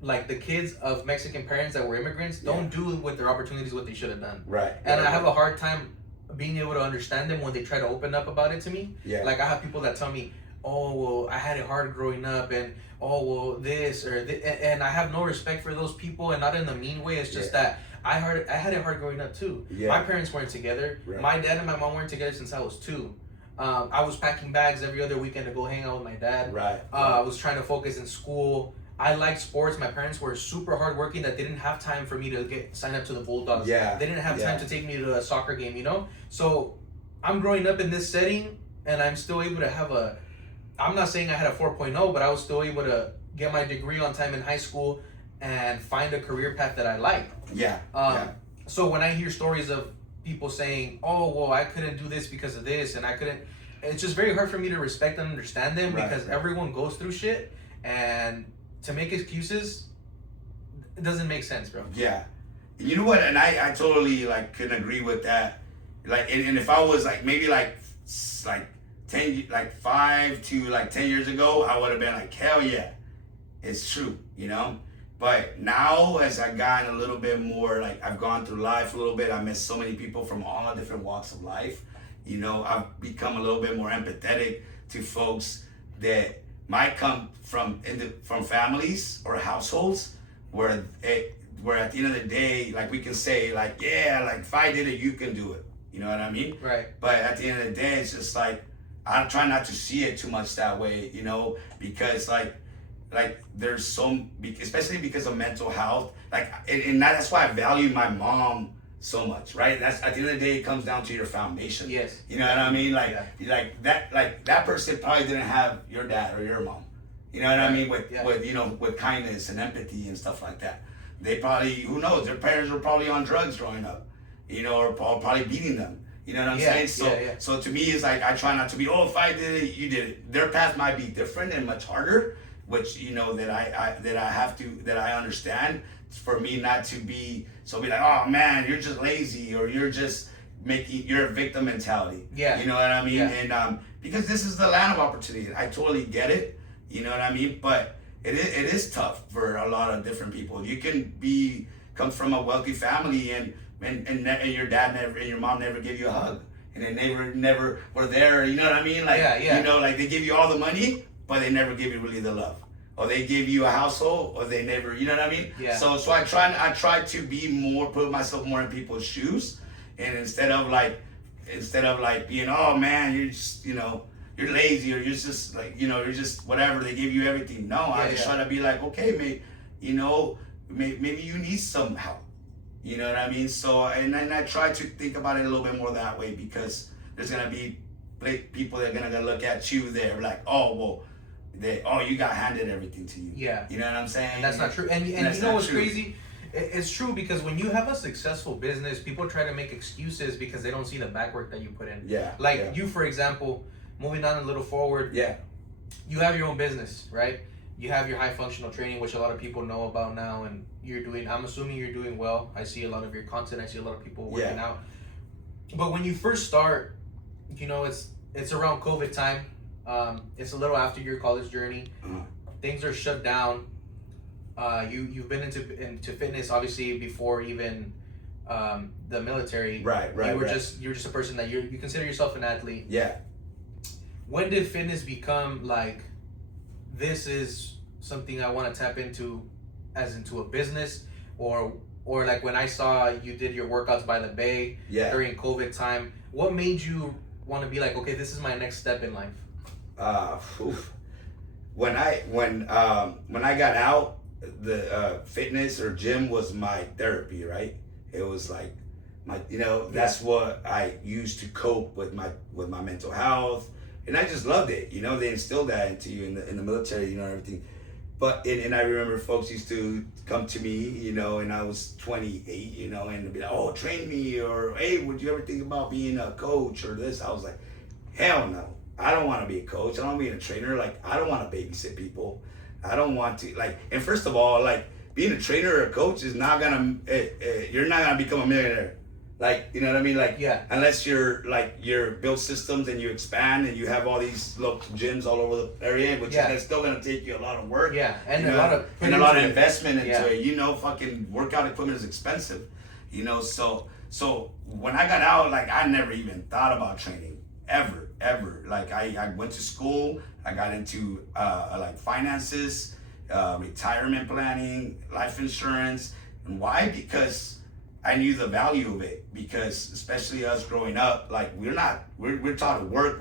like the kids of Mexican parents that were immigrants, don't do with their opportunities what they should have done. Right. And I have a hard time being able to understand them when they try to open up about it to me. Yeah. Like I have people that tell me, oh, well, I had it hard growing up, and oh, well, this or this, and I have no respect for those people, and not in a mean way. It's just that I had it hard growing up too. Yeah. My parents weren't together. Right. My dad and my mom weren't together since I was 2. I was packing bags every other weekend to go hang out with my dad. Right. I was trying to focus in school. I liked sports. My parents were super hardworking that they didn't have time for me to sign up to the Bulldogs. Yeah. They didn't have time to take me to a soccer game, you know? So I'm growing up in this setting, and I'm still able to have I'm not saying I had a 4.0, but I was still able to get my degree on time in high school and find a career path that I like. Yeah. So when I hear stories of people saying, oh, well, I couldn't do this because of this, and I couldn't, it's just very hard for me to respect and understand them, because everyone goes through shit, and to make excuses, it doesn't make sense, bro. Yeah. You know what? And I totally like can agree with that. Like, and if I was like, maybe like 5 to 10 years ago, I would have been like, hell yeah, it's true, you know? But now, as I've gotten a little bit more, like I've gone through life a little bit, I met so many people from all different walks of life. You know, I've become a little bit more empathetic to folks that might come from families or households where at the end of the day, like we can say like, yeah, like if I did it, you can do it. You know what I mean? Right. But at the end of the day, it's just like, I try not to see it too much that way, you know, because like there's especially because of mental health, like, and that's why I value my mom so much, right? That's at the end of the day, it comes down to your foundation. Yes. You know what I mean? Like that person probably didn't have your dad or your mom. You know what I mean? With you know, with kindness and empathy and stuff like that. They probably, who knows, their parents were probably on drugs growing up, you know, or probably beating them. You know what I'm saying? So to me, it's like, I try not to be, oh, if I did it, you did it. Their path might be different and much harder, which, you know, that I understand, for me not to be like, oh man, you're just lazy, or you're a victim mentality. Yeah. You know what I mean? Yeah. And because this is the land of opportunity. I totally get it. You know what I mean? But it is tough for a lot of different people. You can come from a wealthy family and your dad and your mom never give you a hug. and they never were there. You know what I mean? Like, you know, like they give you all the money, but they never give you really the love. Or they give you a household, or they never, you know what I mean? Yeah. So I try to be more, put myself more in people's shoes, and instead of like being, oh man, you're just, you know, you're lazy, or you're just like, you know, you're just whatever, they give you everything. No, I just try to be like, okay, mate, you know, maybe you need some help. You know what I mean? So, and then I try to think about it a little bit more that way, because there's gonna be people that are gonna look at you there like, oh, well, you got handed everything to you. Yeah. You know what I'm saying? And that's not true. And you know what's crazy? It's true, because when you have a successful business, people try to make excuses because they don't see the back work that you put in. Yeah. Like you, for example, moving on a little forward. Yeah. You have your own business, right? You have your high functional training, which a lot of people know about now, and I'm assuming you're doing well. I see a lot of your content. I see a lot of people working out. But when you first start, you know, it's around COVID time. It's a little after your college journey. Things are shut down. You've been into fitness obviously before even the military. Right. You're just a person that you consider yourself an athlete. Yeah. When did fitness become like, this is something I want to tap into as into a business, or like when I saw you did your workouts by the bay during COVID time, what made you want to be like, okay, this is my next step in life? When I got out, the fitness or gym was my therapy, right? It was like that's what I used to cope with my mental health, and I just loved it. You know, they instilled that into you in the military, you know, everything. But and I remember folks used to come to me, you know, and I was 28, you know, and be like, oh, train me, or hey, would you ever think about being a coach or this? I was like, hell no. I don't want to be a coach. I don't want to be a trainer. Like, I don't want to babysit people. I don't want to, like, and first of all, like, being a trainer or a coach is not gonna, you're not gonna become a millionaire. Like, you know what I mean? Like, unless you're build systems and you expand and you have all these local gyms all over the area, which is still gonna take you a lot of work. Yeah, and a lot of investment into it. You know, fucking workout equipment is expensive. You know, so when I got out, like, I never even thought about training ever. Like, I went to school. I got into like finances, retirement planning, life insurance. And why? Because I knew the value of it. Because especially us growing up, like, we're taught to work,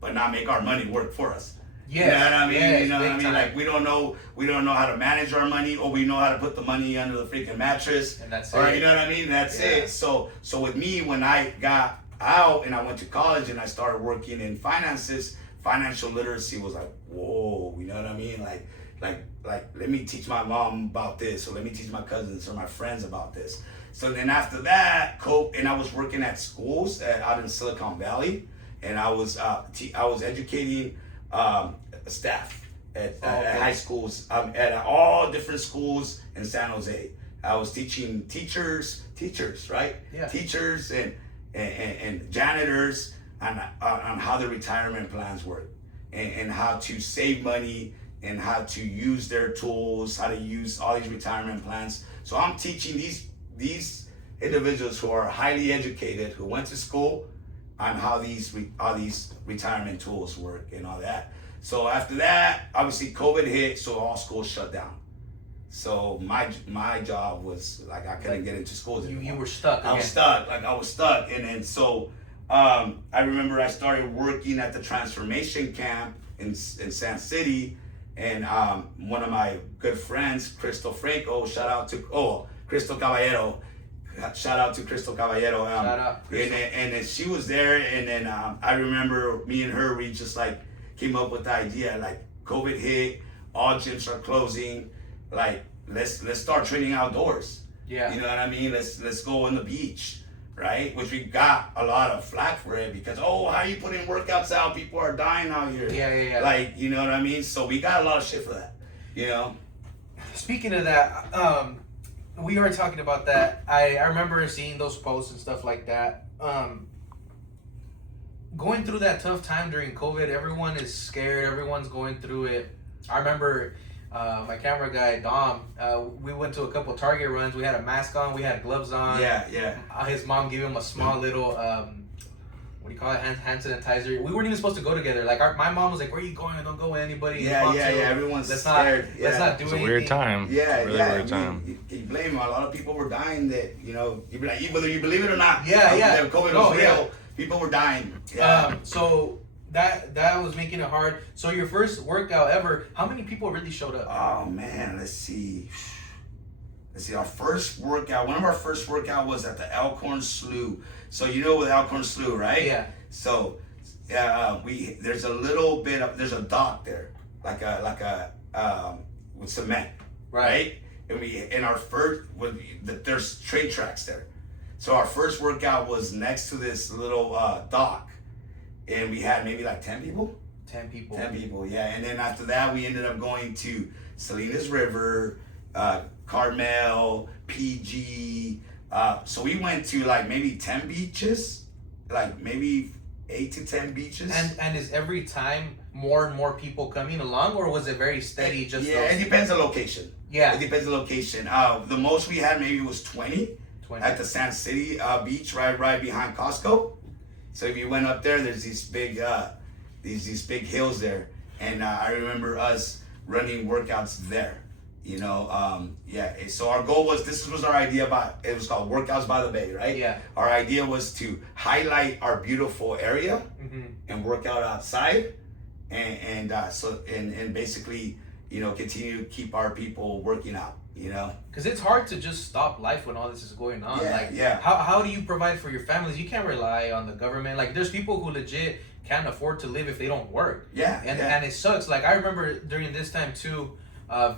but not make our money work for us. You know what I mean? You know what I mean? Like, we don't know how to manage our money, or we know how to put the money under the freaking mattress. And that's or, it. You know what I mean? That's it. So with me, when I got out and I went to college and I started working in finances, financial literacy was like, whoa, you know what I mean? Like let me teach my mom about this, or let me teach my cousins or my friends about this. So then after that, and I was working at schools out in Silicon Valley, and I was educating staff at high schools, at all different schools in San Jose. I was teaching teachers, right? Yeah. Teachers and janitors on how the retirement plans work, and how to save money, and how to use their tools, how to use all these retirement plans. So I'm teaching these individuals who are highly educated, who went to school, on how these retirement tools work and all that. So after that, obviously COVID hit, so all schools shut down. So my job was like, I couldn't get into schools anymore. You were stuck. I was stuck. And then so I remember I started working at the transformation camp in San City, and one of my good friends, Crystal Franco, Crystal Caballero. Shout out to Crystal Caballero. Shout out. And then she was there, and then I remember me and her, we just like came up with the idea, like, COVID hit, all gyms are closing, like, let's start training outdoors. Yeah. You know what I mean? Let's go on the beach, right? Which we got a lot of flack for it, because, how are you putting workouts out? People are dying out here. Yeah. Like, you know what I mean? So we got a lot of shit for that, you know? Speaking of that, we are talking about that. I remember seeing those posts and stuff like that. Going through that tough time during COVID, everyone is scared. Everyone's going through it. I remember my camera guy Dom, we went to a couple Target runs. We had a mask on, we had gloves on. Yeah. His mom gave him a small little what do you call it? Hand sanitizer. We weren't even supposed to go together. Like my mom was like, "Where are you going? Don't go with anybody." Yeah. Everyone's scared. Let's not do It's a anything. weird time. Yeah, Really yeah. weird time. You blame them. A lot of people were dying that, you be like, whether you believe it or not. Yeah. That COVID was real. Yeah. People were dying. Yeah. So that was making it hard. So your first workout ever, how many people really showed up? Oh man, let's see. Our first workout. One of our first workout was at the Elkhorn Slough. So you know with Elkhorn Slough, right? Yeah. So, there's a little bit of there's a dock there, like a with cement, right? And there's train tracks there. So our first workout was next to this little dock, and we had maybe like 10 people. 10 people. 10 people, yeah. And then after that, we ended up going to Salinas River, Carmel, PG. So we went to like maybe 10 beaches, like maybe 8 to 10 beaches. And is every time more and more people coming along, or was it very steady? It depends on location. Yeah. It depends on location. The most we had maybe was 20 at the Sand City beach, right behind Costco. So if you went up there, there's these big these big hills there, and I remember us running workouts there. So our goal was, this was our idea it was called Workouts by the Bay, right? Yeah. Our idea was to highlight our beautiful area and work out outside, and basically, continue to keep our people working out, Because it's hard to just stop life when all this is going on. Yeah. How do you provide for your families? You can't rely on the government. Like, there's people who legit can't afford to live if they don't work. And it sucks. Like, I remember during this time too,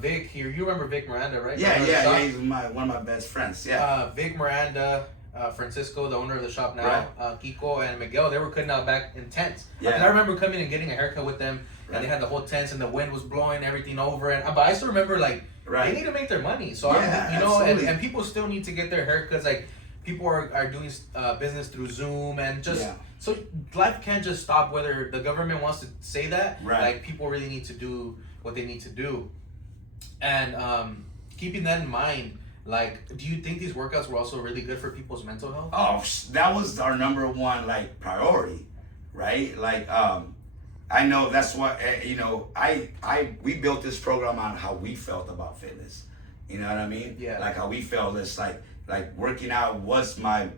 Vic here, you remember Vic Miranda, right? Yeah, he's one of my best friends. Vic Miranda, Francisco, the owner of the shop now, Right. Kiko and Miguel, they were cutting out back in tents. Yeah. And I remember coming and getting a haircut with them, and they had the whole tents, and the wind was blowing everything over. But I still remember, like, they need to make their money. So and people still need to get their haircuts. Like, people are doing business through Zoom and just. So life can't just stop whether the government wants to say that. Right. Like, people really need to do what they need to do. And keeping that in mind, like, do you think these workouts were also really good for people's mental health? Oh, that was our number one priority, right? Like, I know that's what we built this program on how we felt about fitness. You know what I mean? Yeah. Like how we felt. It's like working out was my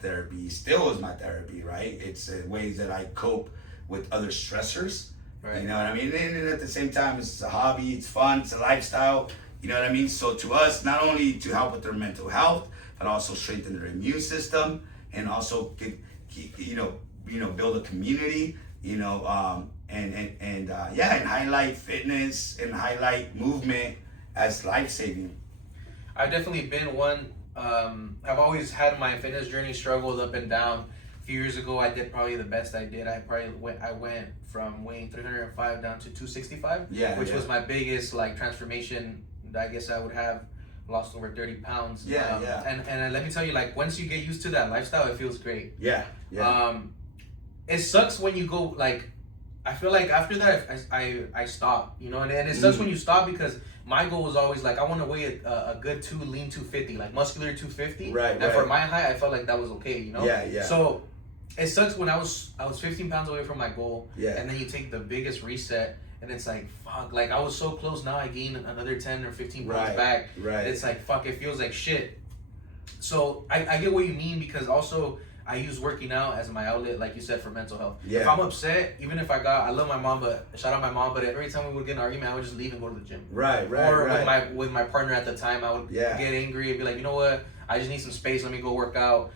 therapy, still is my therapy, right? It's ways that I cope with other stressors. Right. You know what I mean? And at the same time, it's a hobby, it's fun, it's a lifestyle. You know what I mean? So to us, not only to help with their mental health, but also strengthen their immune system, and also build a community. And highlight fitness and highlight movement as life-saving. I've definitely been one. I've always had my fitness journey struggled up and down. A few years ago, I did probably the best I did. I went from weighing 305 down to 265, which was my biggest transformation. I guess I would have lost over 30 pounds. And let me tell you, like, once you get used to that lifestyle, it feels great. It sucks when you go, like, I feel like after that I stop, and it sucks when you stop, because my goal was always like, I want to weigh a good lean 250, like muscular 250. And for my height, I felt like that was okay, So it sucks when I was 15 pounds away from my goal, and then you take the biggest reset, and it's like, fuck, like I was so close, now I gained another 10 or 15 pounds back. It's like, fuck, it feels like shit. So I get what you mean, because also I use working out as my outlet, like you said, for mental health. If I'm upset, even if I love my mom, but shout out my mom, but every time we would get in an argument, I would just leave and go to the gym. With my partner at the time, I would get angry and be like, you know what, I just need some space, let me go work out.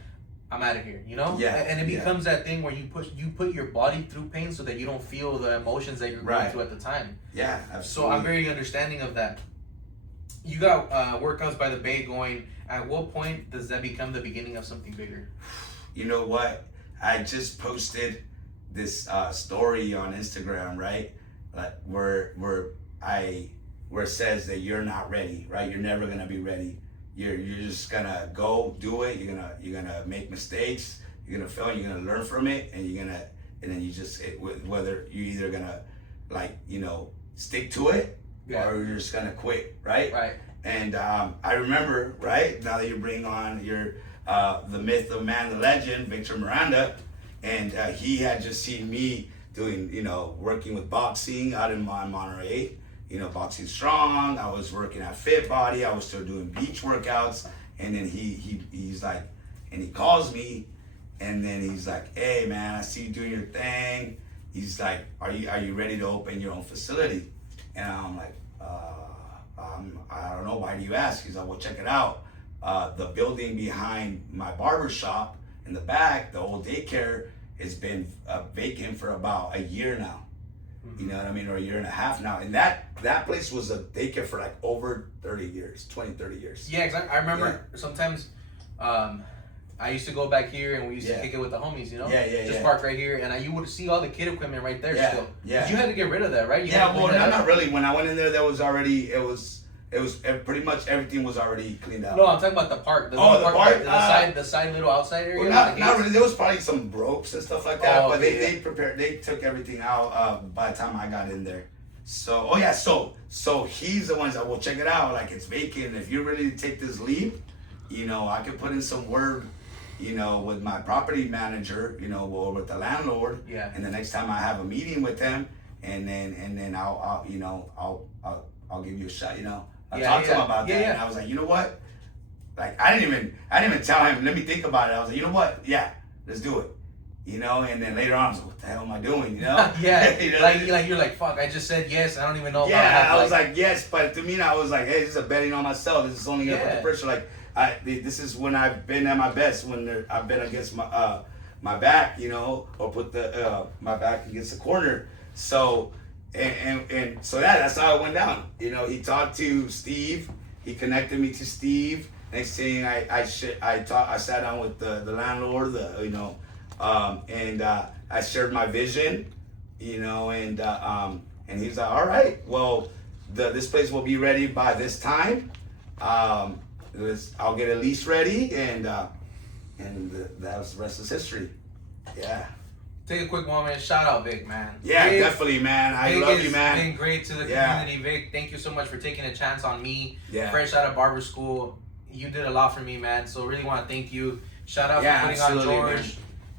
I'm out of here, And it becomes that thing where you put your body through pain so that you don't feel the emotions that you're going through at the time. Absolutely. So I'm very understanding of that. You got Workouts by the Bay going. At what point does that become the beginning of something bigger? You know what? I just posted this story on Instagram, right? Where it says that you're not ready, right? You're never gonna be ready. You're just gonna go do it. You're gonna make mistakes. You're gonna fail. You're gonna learn from it, and then you just whether you're either gonna stick to it or you're just gonna quit, right? Right. And I remember, right, now that you bring on your the myth of man, the legend, Victor Miranda, and he had just seen me doing, working with boxing out in Monterey, boxing strong. I was working at Fit Body. I was still doing beach workouts, and then he's like, and he calls me, and then he's like, hey man, I see you doing your thing. He's like, are you ready to open your own facility? And I'm like, I don't know, why do you ask? He's like, well, check it out. The building behind my barber shop in the back, the old daycare, has been vacant for about a year now. You know what I mean? Or a year and a half now. And that place was a daycare for like over 30 years, 20, 30 years. Yeah, because I remember sometimes I used to go back here and we used to kick it with the homies, Just park right here and you would see all the kid equipment right there still. Yeah. But you had to get rid of that, right? Not really. When I went in there, there was already, it was pretty much everything was already cleaned out. No, I'm talking about the park. The park? The side little outside area? Well, not really. There was probably some ropes and stuff like that, but they took everything out by the time I got in there. So, so he's the ones that will check it out. Like, it's vacant. If you're ready to take this leap, I could put in some word, with my property manager, or with the landlord. Yeah. And the next time I have a meeting with them, and then I'll give you a shot, I talked to him about that, and I was like, you know what? Like, I didn't even tell him, let me think about it. I was like, you know what? Yeah, let's do it. And then later on, I was like, what the hell am I doing? Yeah. You're like, fuck, I just said yes. I don't even know. Yeah, I was like, yes. But to me, I was like, hey, this is a betting on myself. This is only going to put the pressure. Like, this is when I've been at my best, when I've been against my back, or put my back against the corner. So, and so that's how it went down. He talked to Steve. He connected me to Steve. Next thing I sat down with the landlord, and I shared my vision, and he's like, all right, well, this place will be ready by this time. I'll get a lease ready, and that's the rest is history. Yeah. Take a quick moment. Shout out Vic, man. Yeah, Vic, definitely, man. I love you, man. Been great to the community, Vic. Thank you so much for taking a chance on me. Yeah. Fresh out of barber school, you did a lot for me, man. So really want to thank you. Shout out for putting on George. Man.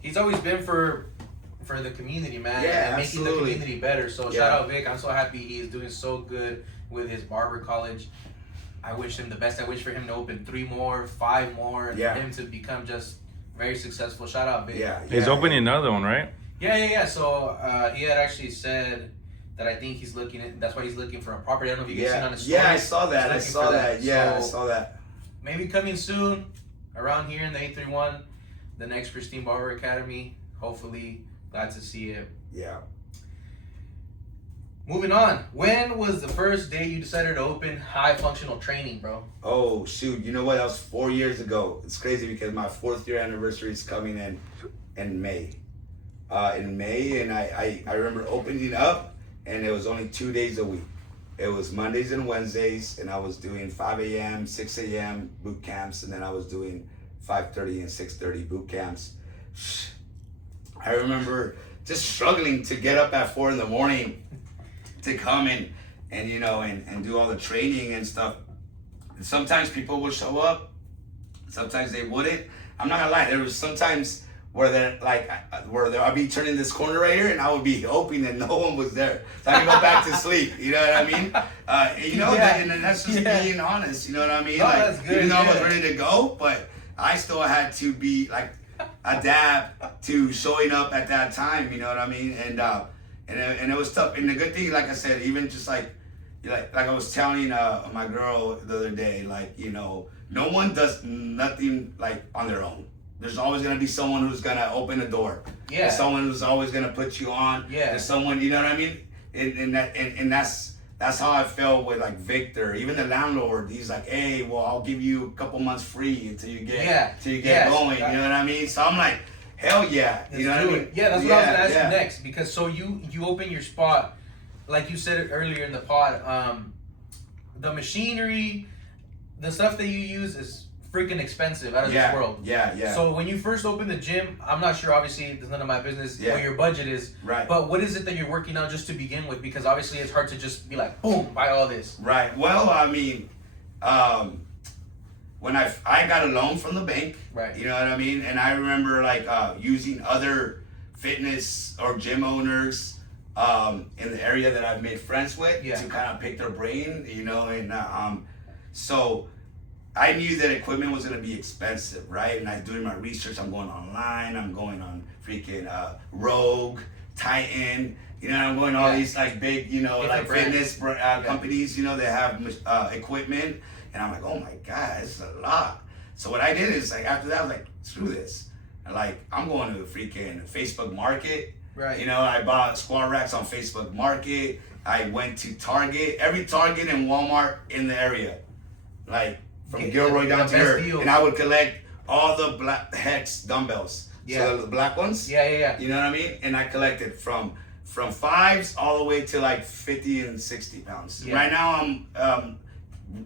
He's always been for the community, man. Yeah, and making the community better. So shout out Vic. I'm so happy he is doing so good with his barber college. I wish him the best. I wish for him to open 3 more, 5 more, and for him to become just very successful. Shout out Vic. He's opening another one, right? Yeah. So he had actually said that I think he's that's why he's looking for a property. I don't know if you guys seen on his story. Yeah, I saw that. I saw that. Yeah, so I saw that. Maybe coming soon, around here in the 831, the next Pristine Barber Academy. Hopefully, glad to see it. Yeah. Moving on. When was the first day you decided to open High Functional Training, bro? Oh, shoot. You know what? That was 4 years ago. It's crazy because my 4th year anniversary is coming in May. And I remember opening up, and it was only 2 days a week. It was Mondays and Wednesdays, and I was doing 5 a.m., 6 a.m. boot camps, and then I was doing 5:30 and 6:30 boot camps. I remember just struggling to get up at 4 in the morning to come and do all the training and stuff. And sometimes people would show up, sometimes they wouldn't. I'm not gonna lie, there was sometimes where I'd be turning this corner right here and I would be hoping that no one was there, so I could go back to sleep. You know what I mean? And that's just being honest. You know what I mean? Oh, that's good, even though I was ready to go, but I still had to be adapt to showing up at that time. You know what I mean? And it was tough. And the good thing, like I said, even just like I was telling my girl the other day, no one does nothing on their own. There's always gonna be someone who's gonna open a door. Yeah. There's someone who's always gonna put you on. Yeah. There's someone, you know what I mean? And that's how I felt with Victor. Even the landlord, he's like, hey, well, I'll give you a couple months free until you get going. You know what I mean? So I'm like, hell yeah. You know what I mean? Yeah, that's what I was gonna ask you next. Because so you open your spot, like you said earlier in the pod, the machinery, the stuff that you use is freaking expensive, out of Yeah, this world. yeah. So when you first open the gym, I'm not sure. Obviously, it's none of my business Yeah. what your budget is. Right. But what is it that you're working on just to begin with? Because obviously, it's hard to just be like, boom, buy all this. Right. Well, I mean, when I got a loan from the bank, Right. you know what I mean, and I remember like using other fitness or gym owners in the area that I've made friends with Yeah. to kind of pick their brain, you know, and so I knew that equipment was gonna be expensive, right? And I was doing my research. I'm going online. I'm going on freaking Rogue, Titan. You know, I'm going all Yeah. these like big, you know, Different like brands. fitness companies. You know, they have equipment, and I'm like, oh my god, this is a lot. So what I did is like after that, I was like, screw this. And, like I'm going to the freaking Facebook Market. Right. You know, I bought squat racks on Facebook Market. I went to Target, every Target and Walmart in the area, like from Get Gilroy the down to best here, deal. and I would collect all the black Hex dumbbells. Yeah. So the black ones. Yeah. You know what I mean? And I collected from fives all the way to like 50 and 60 pounds. Yeah. Right now I'm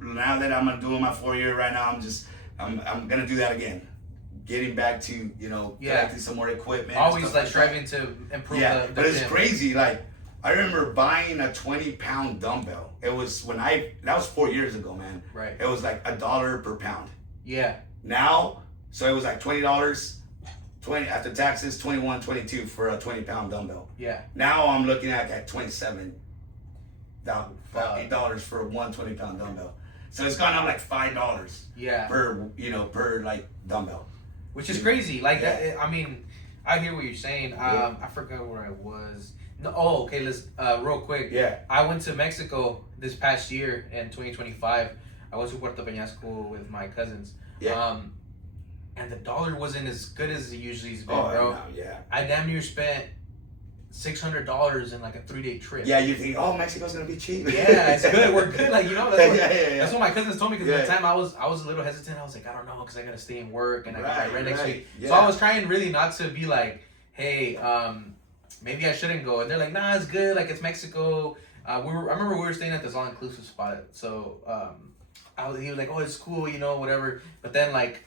now that I'm doing my 4 year right now, I'm gonna do that again. Getting back to, you know, collecting some more equipment. and Always stuff like that. striving to improve the But it's gym. crazy. Like I remember buying a 20-pound dumbbell. It was that was 4 years ago, man. Right. It was like $1 per pound. Yeah. Now, so it was like $20, 20 after taxes, 21, 22 for a 20-pound dumbbell. Yeah. Now I'm looking at $27 Fuck. for one 20-pound dumbbell. So it's gone up like $5 Yeah. per like dumbbell. Which is crazy. Like, Yeah. I mean, I hear what you're saying. Yeah. I forgot where I was. No, okay, let's, real quick. Yeah. I went to Mexico this past year in 2025. I went to Puerto Peñasco with my cousins. Yeah. And the dollar wasn't as good as it usually has been, Oh, bro. no, yeah. I damn near spent $600 in like a 3-day trip. Yeah, you think, oh, Mexico's gonna be cheap. Yeah, it's good. We're good. Like, you know, that's what, Yeah. that's what my cousins told me. Because at the Yeah. time I was a little hesitant. I was like, I don't know, because I gotta stay in work and I got my rent next week. Yeah. So I was trying really not to be like, hey, maybe I shouldn't go. And they're like, nah, it's good. Like, it's Mexico. I remember we were staying at this all-inclusive spot. So he was like, oh, it's cool, you know, whatever. But then like,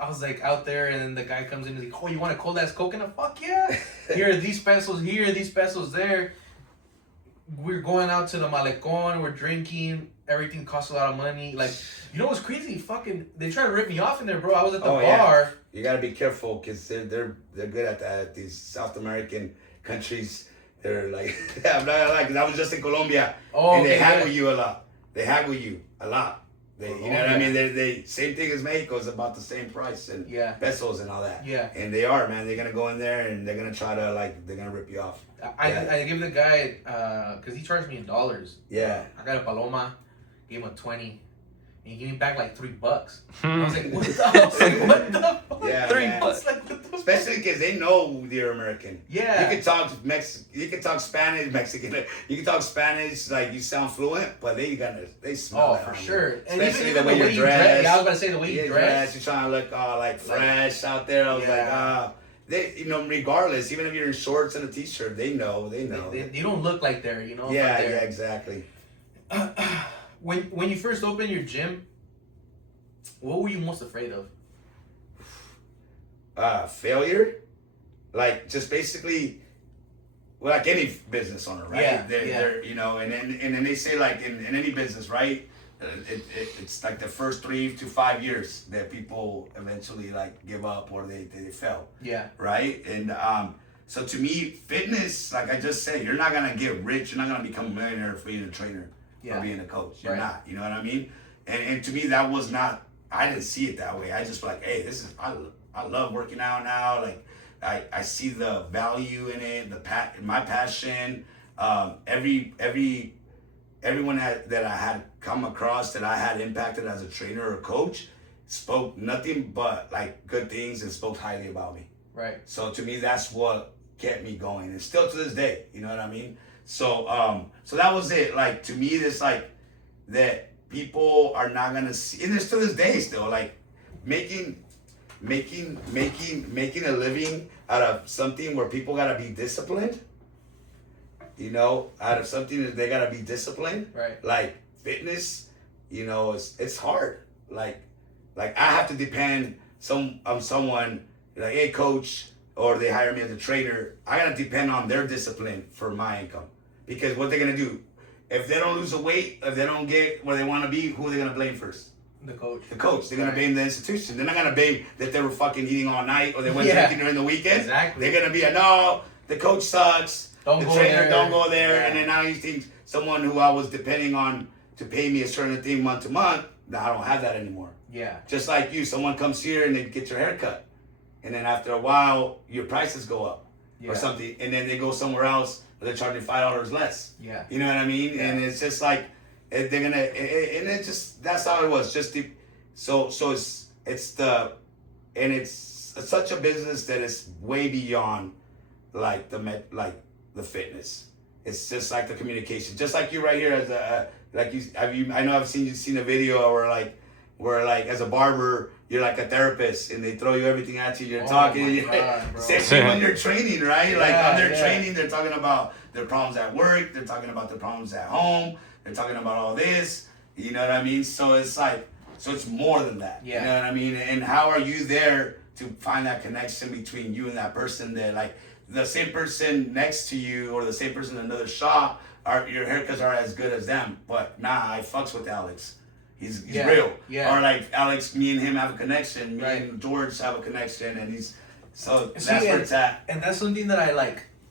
I was like out there, and then the guy comes in and he's like, oh, you want a cold ass coconut? Fuck yeah. Here are these pesos here, these pesos there. We're going out to the Malecon, we're drinking, everything costs a lot of money. Like, you know what's crazy? Fucking, they try to rip me off in there, bro. I was at the bar. Yeah. You gotta be careful because they're good at that. These South American countries, they're like, I'm not like, 'cause I was just in Colombia, and they haggle you a lot. They haggle you a lot. You know what I mean? They same thing as Mexico, is about the same price and pesos and all that. Yeah. And they are, man. They're gonna go in there and they're gonna try to they're gonna rip you off. I give the guy, because he charged me in dollars. Yeah. I got a Paloma, gave him a 20. And he gave me back like $3. I was like, what the? I was like, what the fuck? Yeah, $3? man. Like, what the Especially because they know you're American. Yeah. You can talk you can talk Spanish, Mexican. You can talk Spanish like you sound fluent, but they smell. Oh, that for on you. sure. And Especially even the way you dress. Yeah, I was about to say the way you dress. You're trying to look like fresh out there. I was they, you know, regardless, even if you're in shorts and a t-shirt, they know. You don't look like they're, you know. Yeah, exactly. When you first opened your gym, what were you most afraid of? Failure, like just basically, well, like any business owner, right? Yeah, they're you know, and then they say like in any business, right? It's like the first 3 to 5 years that people eventually like give up or they fail. Yeah. Right. And so to me, fitness, like I just said, you're not gonna get rich. You're not gonna become a millionaire for being a trainer or being a coach. You're not. You know what I mean? And to me, that was not. I didn't see it that way. I just like, hey, this is I love working out now. Like I see the value in it, my passion. Everyone that I had come across that I had impacted as a trainer or coach spoke nothing but like good things and spoke highly about me. Right. So to me, that's what kept me going, and still to this day, you know what I mean. So so that was it. Like to me, it's like that people are not gonna see, and it's to this day still like making a living out of something where people gotta be disciplined. You know, out of something that they gotta be disciplined. Right. Like fitness, you know, it's hard. Like like I have to depend on someone like, hey, coach, or they hire me as a trainer. I gotta depend on their discipline for my income, because what they're gonna do if they don't lose the weight, if they don't get where they want to be, who are they gonna blame first? The coach. The coach. They're gonna blame the institution. They're not gonna blame that they were fucking eating all night or they went drinking during the weekend. Exactly. They're gonna be like, no, the coach sucks. Don't the go trainer there. don't go there. Yeah. And then now he thinks someone who I was depending on to pay me a certain thing month to month, now I don't have that anymore. Yeah. Just like you, someone comes here and they get your hair cut. And then after a while, your prices go up or something. And then they go somewhere else where they're charging $5 less. Yeah. You know what I mean? Yeah. And it's just like, they're gonna, and it just, that's how it was. Just the, so it's such a business that is way beyond like the fitness. It's just like the communication, just like you right here as a I know I've seen a video where as a barber you're like a therapist and they throw you everything at you. You're talking. Same when you're training, right? Like on their training, they're talking about their problems at work. They're talking about their problems at home. They're talking about all this. You know what I mean? So it's like, so it's more than that. Yeah. You know what I mean? And how are you there to find that connection between you and that person that like the same person next to you or the same person in another shop, your haircuts are as good as them. But nah, I fucks with Alex. He's real. Yeah. Or like Alex, me and him have a connection. Me and George have a connection, and that's where it's at. And that's something that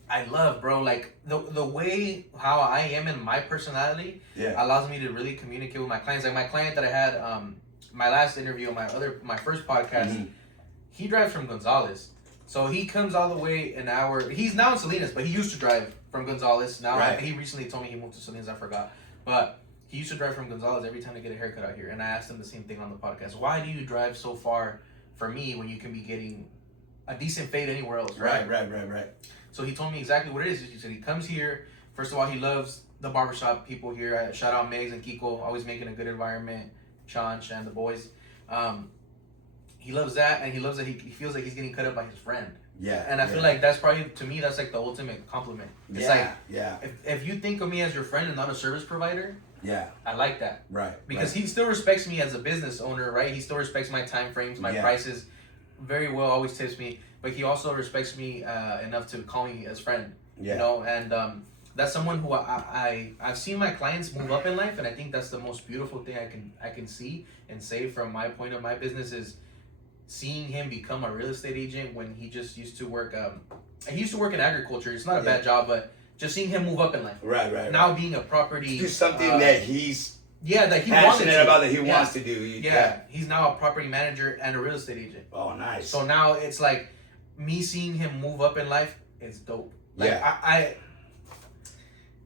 I love, bro. Like the way how I am in my personality allows me to really communicate with my clients. Like my client that I had my last interview, my first podcast, he drives from Gonzales. So he comes all the way an hour. He's now in Salinas, but he used to drive from Gonzales. Now he recently told me he moved to Salinas. I forgot, but he used to drive from Gonzales every time to get a haircut out here. And I asked him the same thing on the podcast. Why do you drive so far for me when you can be getting a decent fade anywhere else? Right. So he told me exactly what it is. He said he comes here. First of all, he loves the barbershop people here. Shout out Megs and Kiko, always making a good environment. Chanch and the boys. He loves that, and he loves that he feels like he's getting cut up by his friend. Yeah. And I feel like that's probably, to me, that's like the ultimate compliment. It's if you think of me as your friend and not a service provider, I like that. Right. Because he still respects me as a business owner, right? He still respects my time frames, my prices very well, always tips me. But he also respects me enough to call me his friend. Yeah. You know, and that's someone who I've seen my clients move up in life, and I think that's the most beautiful thing I can see and say from my point of my business is seeing him become a real estate agent when he just used to work. He used to work in agriculture. It's not a bad job, but just seeing him move up in life. Right. Now being a property. Do something that he's that he passionate about, that he wants to do. He's now a property manager and a real estate agent. Oh, nice. So now it's like me seeing him move up in life is dope. Like,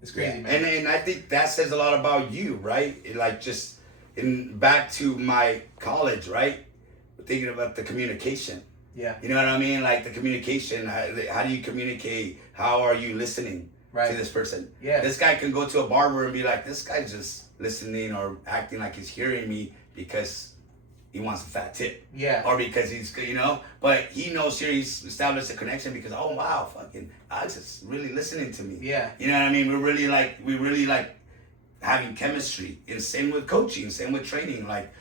it's crazy, man. And I think that says a lot about you, right? Like just back to my college, right? Thinking about the communication. Yeah. You know what I mean? Like the communication. How do you communicate? How are you listening to this person? Yeah. This guy can go to a barber and be like, this guy's just listening or acting like he's hearing me because he wants a fat tip. Yeah. Or because he's, but he knows here he's established a connection because, oh, wow, fucking Alex is really listening to me. Yeah. You know what I mean? We really like having chemistry. And same with coaching, same with training. Like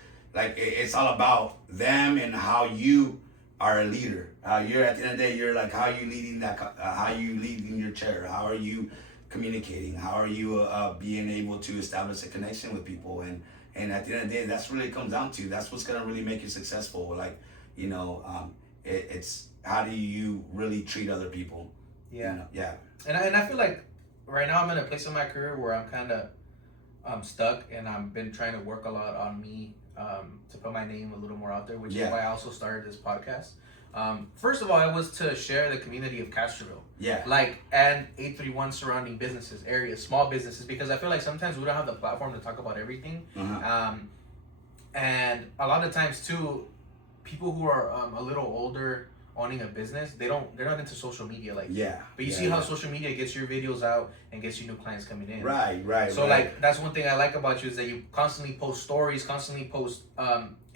it's all about them and how you are a leader. You're at the end of the day, you're like, how are you leading how are you leading your chair? How are you communicating? How are you being able to establish a connection with people? And at the end of the day, that's really comes down to. That's what's gonna really make you successful. Like, it's how do you really treat other people? Yeah. Yeah. And I feel like right now I'm in a place in my career where I'm kind of stuck, and I've been trying to work a lot on me to put my name a little more out there, which is why I also started this podcast. First of all, it was to share the community of Castroville. Yeah. And 831 surrounding businesses, areas, small businesses, because I feel like sometimes we don't have the platform to talk about everything. And a lot of times too, people who are a little older owning a business, they're not into social media like But you see how social media gets your videos out and gets you new clients coming in. Right. So like that's one thing I like about you is that you constantly post stories, constantly post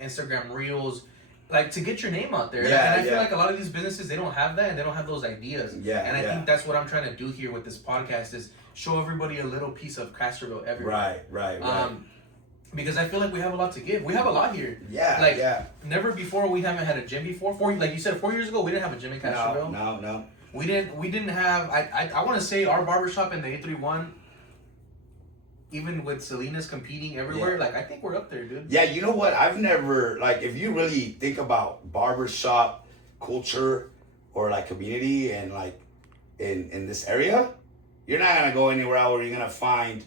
Instagram reels, like to get your name out there. And I feel like a lot of these businesses, they don't have that, and they don't have those ideas. And I think that's what I'm trying to do here with this podcast is show everybody a little piece of Castroville everywhere. Right. because I feel like we have a lot to give. We have a lot here. Yeah, Like, yeah. never before we haven't had a gym before. Like you said, 4 years ago we didn't have a gym in Castroville. No. We didn't have. I want to say our barbershop in the 831. Even with Selena's competing everywhere, Yeah. like I think we're up there, dude. Yeah, you know what? I've never, like, if you really think about barbershop culture or like community and like in this area, you're not gonna go anywhere else where you're gonna find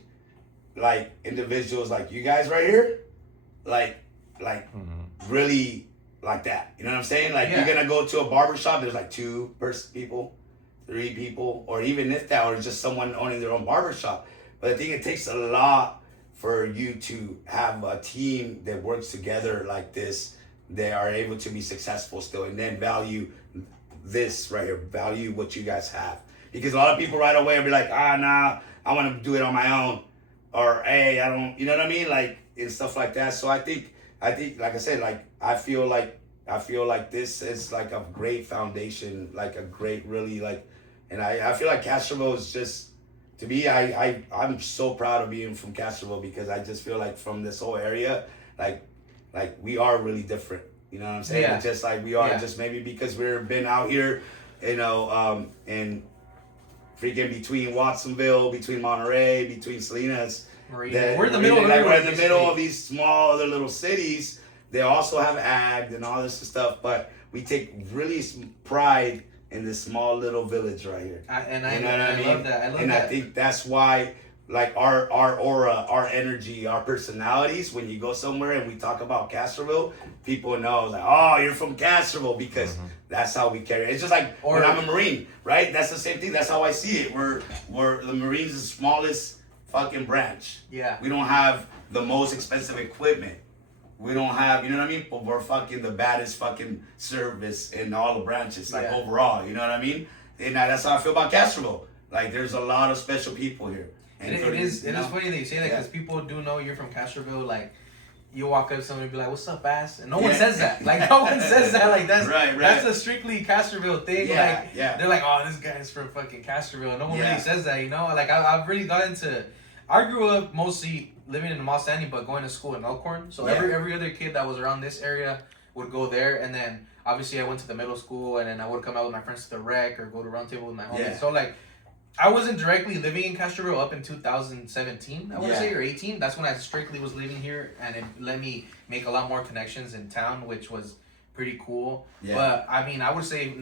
like individuals like you guys right here, like really like that. You know what I'm saying? Like Yeah. you're gonna go to a barbershop, there's like people, 3 people, or even if that, or just someone owning their own barbershop. But I think it takes a lot for you to have a team that works together like this. They are able to be successful still, and then value this right here, value what you guys have. Because a lot of people right away will be like, nah, I want to do it on my own, or hey, I don't, you know what I mean, like and stuff like that. So I think, like I said, like I feel like this is like a great foundation, like a great, really like, and I feel like Castroville is just. To me, I'm so proud of being from Castroville because I just feel like from this whole area, like we are really different. You know what I'm saying? Yeah. Just like we are, just maybe because we've been out here, you know, in freaking between Watsonville, between Monterey, between Salinas. We're in the middle. We're in the middle of these small other little cities. They also have ag and all this stuff, but we take really pride in this small little village right here. I I love that. I think that's why, like our aura, our energy, our personalities. When you go somewhere and we talk about Castroville, people know like, oh, you're from Castroville because that's how we carry it. It's just like when I'm a Marine, right? That's the same thing. That's how I see it. We're the Marines' the smallest fucking branch. Yeah. We don't have the most expensive equipment. We don't have, you know what I mean? But we're fucking the baddest fucking service in all the branches, like overall, you know what I mean? And that's how I feel about Castroville. Like, there's a lot of special people here. And it is funny that you say that because people do know you're from Castroville. Like, you walk up to someone and be like, "What's up, ass?" And no one says that. Like, no one says that. Like, that's that's a strictly Castroville thing. They're like, "Oh, this guy's from fucking Castroville." No one really says that, you know? Like, I've really gotten to. I grew up mostly living in Mount Sandy, but going to school in Elkhorn. So every other kid that was around this area would go there, and then obviously I went to the middle school, and then I would come out with my friends to the rec or go to round table with my homies. Yeah. So like, I wasn't directly living in Castroville up in 2017, I want to say, or 18. That's when I strictly was living here, and it let me make a lot more connections in town, which was pretty cool. Yeah. But I mean, I would say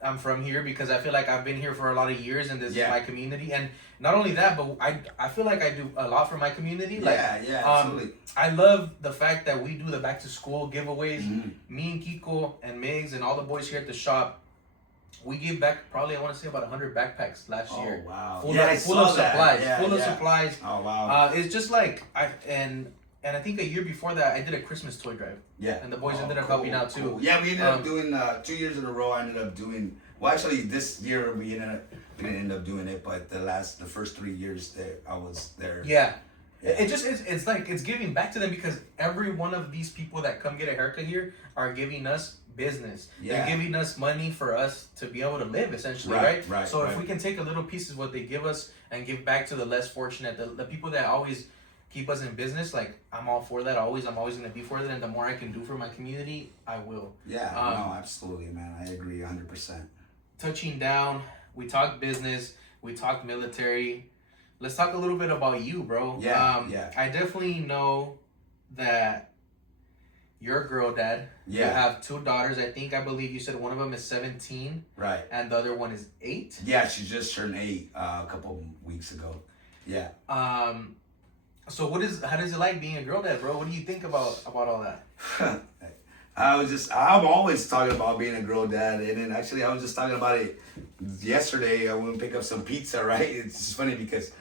I'm from here because I feel like I've been here for a lot of years, and this is my community. And not only that, but I feel like I do a lot for my community. Like, absolutely. I love the fact that we do the back to school giveaways. Me and Kiko and Migs and all the boys here at the shop, we give back probably, I want to say, about 100 backpacks last year. Oh, wow. Full of supplies. Full of supplies. Oh, wow. It's just like, and I think a year before that, I did a Christmas toy drive. Yeah. And the boys ended up helping out too. Cool. Yeah, we ended up doing 2 years in a row. I ended up doing, well, actually, this year we didn't end up doing it, but the first 3 years that I was there. Yeah. It's like it's giving back to them because every one of these people that come get a haircut here are giving us business. They're giving us money for us to be able to live, essentially, right? So if we can take a little piece of what they give us and give back to the less fortunate, the people that always keep us in business, like, I'm all for that. I'm always going to be for that, and the more I can do for my community, I will. Yeah, no, absolutely, man. I agree 100%. Touching down, we talked business, we talked military. Let's talk a little bit about you, bro. Yeah. I definitely know that you're a girl dad. Yeah. You have 2 daughters. I believe you said one of them is 17. Right. And the other one is 8. Yeah, she just turned 8 a couple weeks ago. Yeah. So how does it like being a girl dad, bro? What do you think about all that? I'm always talking about being a girl dad, and then actually I was just talking about it yesterday. I went to pick up some pizza, right? It's just funny because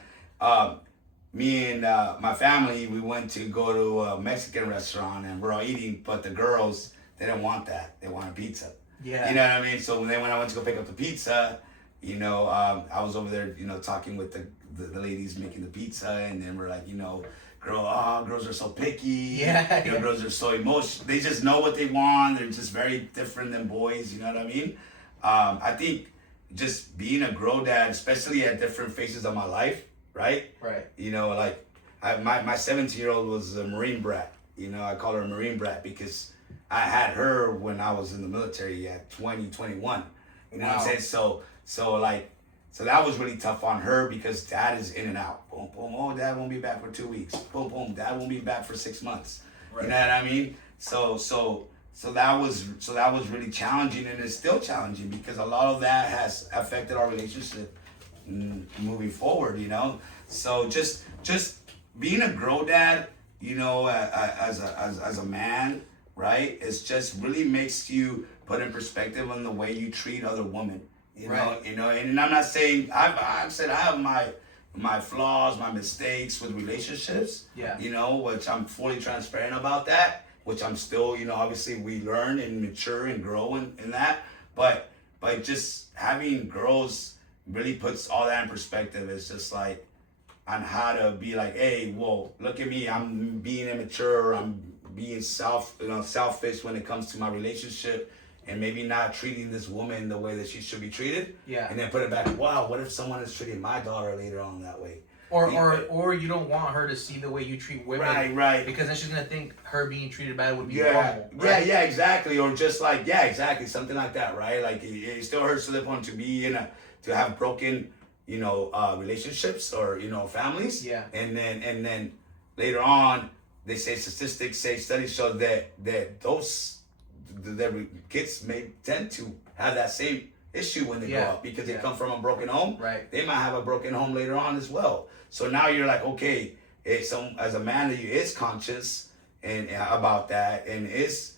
me and my family, we went to go to a Mexican restaurant and we're all eating, but the girls, they didn't want that. They wanted pizza. Yeah. You know what I mean? So when I went to go pick up the pizza, you know, I was over there, you know, talking with the ladies making the pizza, and then we're like, you know, girls are so picky. Yeah. You know, girls are so emotional. They just know what they want. They're just very different than boys. You know what I mean? I think just being a girl dad, especially at different phases of my life, right? Right. You know, like my 17-year-old was a Marine brat. You know, I call her a Marine brat because I had her when I was in the military at 20, 21. You know what I'm saying? So that was really tough on her because dad is in and out. Boom, boom. Oh, dad won't be back for 2 weeks. Boom, boom. Dad won't be back for 6 months. Right. You know what I mean? So that was really challenging, and it's still challenging because a lot of that has affected our relationship moving forward. You know, so just being a girl dad, you know, as a man, right? It's just really makes you put in perspective on the way you treat other women. You know, and I'm not saying I said I have my flaws, my mistakes with relationships. Yeah. You know, which I'm fully transparent about that. Which I'm still, you know, obviously we learn and mature and grow in that. But just having girls really puts all that in perspective. It's just like on how to be like, hey, whoa, look at me. I'm being immature. I'm being selfish when it comes to my relationship. And maybe not treating this woman the way that she should be treated. Yeah. And then put it back, wow, what if someone is treating my daughter later on that way? Or you don't want her to see the way you treat women. Right. Because then she's going to think her being treated bad would be normal. Right? Yeah, exactly. Or just like, yeah, exactly. Something like that, right? Like it still hurts to the point to be to have broken, you know, relationships or, you know, families. Yeah. And then later on, they say statistics say studies show that those the kids may tend to have that same issue when they grow up because they come from a broken home. Right. They might have a broken home later on as well. So now you're like, okay, as a man that is conscious and about that and is,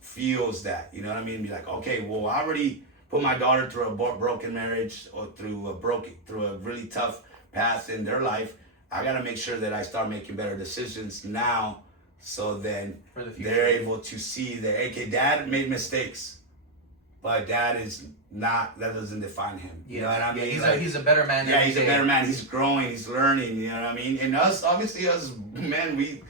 feels that, you know what I mean? Be like, okay, well, I already put my daughter through a broken marriage or through a really tough path in their life. I gotta make sure that I start making better decisions now. So then they're able to see that, okay, dad made mistakes, but dad is not, that doesn't define him. You know what I mean? He's a better man. Yeah, he's a better man. He's growing, he's learning, you know what I mean? And us men,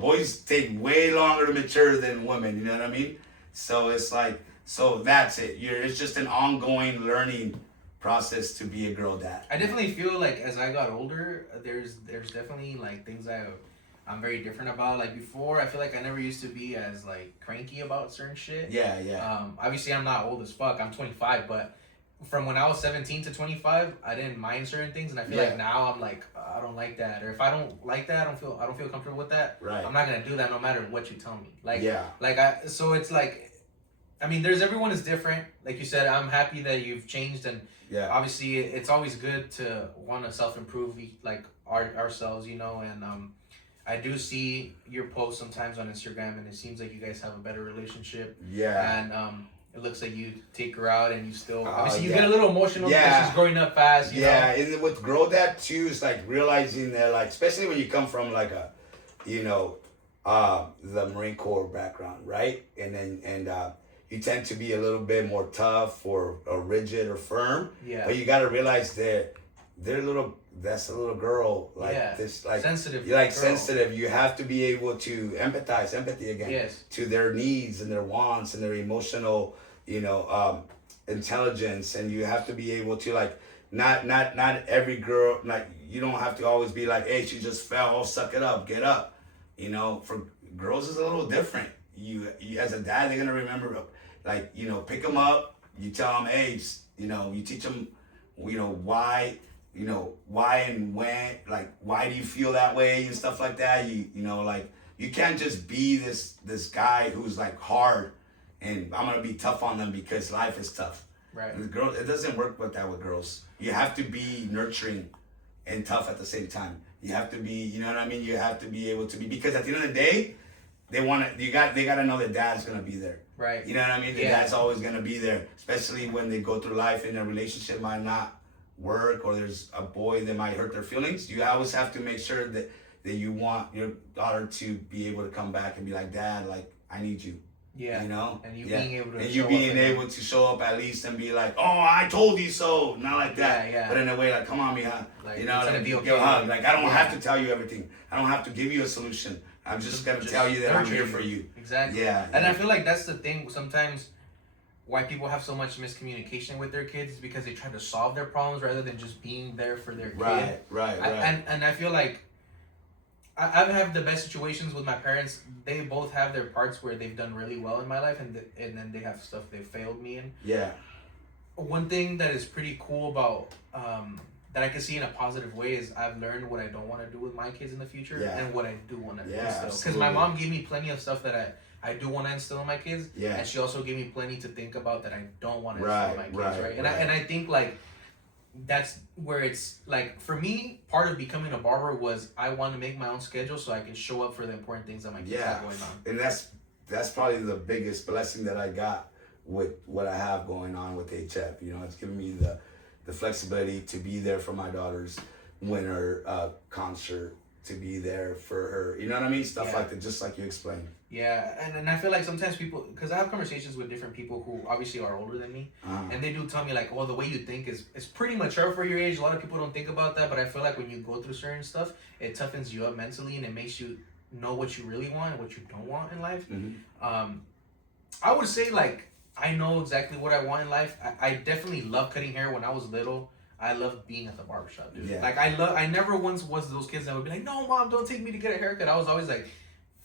boys take way longer to mature than women, you know what I mean? So it's like, so that's it. It's just an ongoing learning process to be a girl dad. I definitely feel like as I got older, there's definitely like things I'm very different about. Like before, I feel like I never used to be as like cranky about certain shit. Yeah. Obviously, I'm not old as fuck. I'm 25, but from when I was 17 to 25, I didn't mind certain things, and I feel like now I'm like, I don't like that, or if I don't like that, I don't feel comfortable with that. Right. I'm not gonna do that no matter what you tell me. So it's like, I mean, everyone is different. Like you said, I'm happy that you've changed, and obviously, it's always good to want to self-improve, like ourselves, and I do see your posts sometimes on Instagram, and it seems like you guys have a better relationship. Yeah. And it looks like you take her out, and you still obviously you get a little emotional because she's growing up fast. You know? And with Grow Dad too, it's like realizing that, like, especially when you come from like a, the Marine Corps background, right? And you tend to be a little bit more tough or rigid or firm. Yeah. But you got to realize that that's a little girl, like this, like sensitive. You're like sensitive. You have to be able to empathy again, to their needs and their wants and their emotional, intelligence, and you have to be able to like not every girl, like you don't have to always be like, hey, she just fell, oh, suck it up, get up. For girls is a little different. You as a dad, they're gonna remember, like pick them up. You tell them, hey, you teach them, why. Why and when, like, why do you feel that way and stuff like that? You can't just be this guy who's like hard and I'm gonna be tough on them because life is tough. Right. And it doesn't work with that with girls. You have to be nurturing and tough at the same time. You have to be, you know what I mean? You have to be able to be, because at the end of the day, they gotta know that dad's gonna be there. Right. You know what I mean? The dad's always gonna be there, especially when they go through life and their relationship might not work, or there's a boy that might hurt their feelings. You always have to make sure that you want your daughter to be able to come back and be like, Dad, like, I need you. Yeah. And you being able to show up at least and be like, oh, I told you so. Not like that. Yeah. But in a way like, come on, mija. Like, Give a hug. Like, I don't have to tell you everything. I don't have to give you a solution. I'm just gonna tell you that I'm here for you. Exactly. Yeah. And I feel like that's the thing. Sometimes why people have so much miscommunication with their kids is because they try to solve their problems rather than just being there for their kid. Right. And I feel like I've had the best situations with my parents. They both have their parts where they've done really well in my life, and then they have stuff they failed me in. Yeah. One thing that is pretty cool about that I can see in a positive way is I've learned what I don't want to do with my kids in the future and what I do want to instill. Because my mom gave me plenty of stuff that I do want to instill in my kids, and she also gave me plenty to think about that I don't want to instill in my kids, right? And I think like that's where it's like for me, part of becoming a barber was I want to make my own schedule so I can show up for the important things that my kids have going on. And that's probably the biggest blessing that I got with what I have going on with HF. You know, it's giving me the flexibility to be there for my daughter's winter concert, to be there for her. You know what I mean? Stuff like that, just like you explained. Yeah, and I feel like sometimes people, because I have conversations with different people who obviously are older than me, and they do tell me like, well, the way you think is pretty mature for your age. A lot of people don't think about that, but I feel like when you go through certain stuff, it toughens you up mentally and it makes you know what you really want and what you don't want in life. I would say like, I know exactly what I want in life. I definitely love cutting hair. When I was little, I loved being at the barbershop, dude. Yeah. Like I never once was those kids that would be like, no, mom, don't take me to get a haircut. I was always like,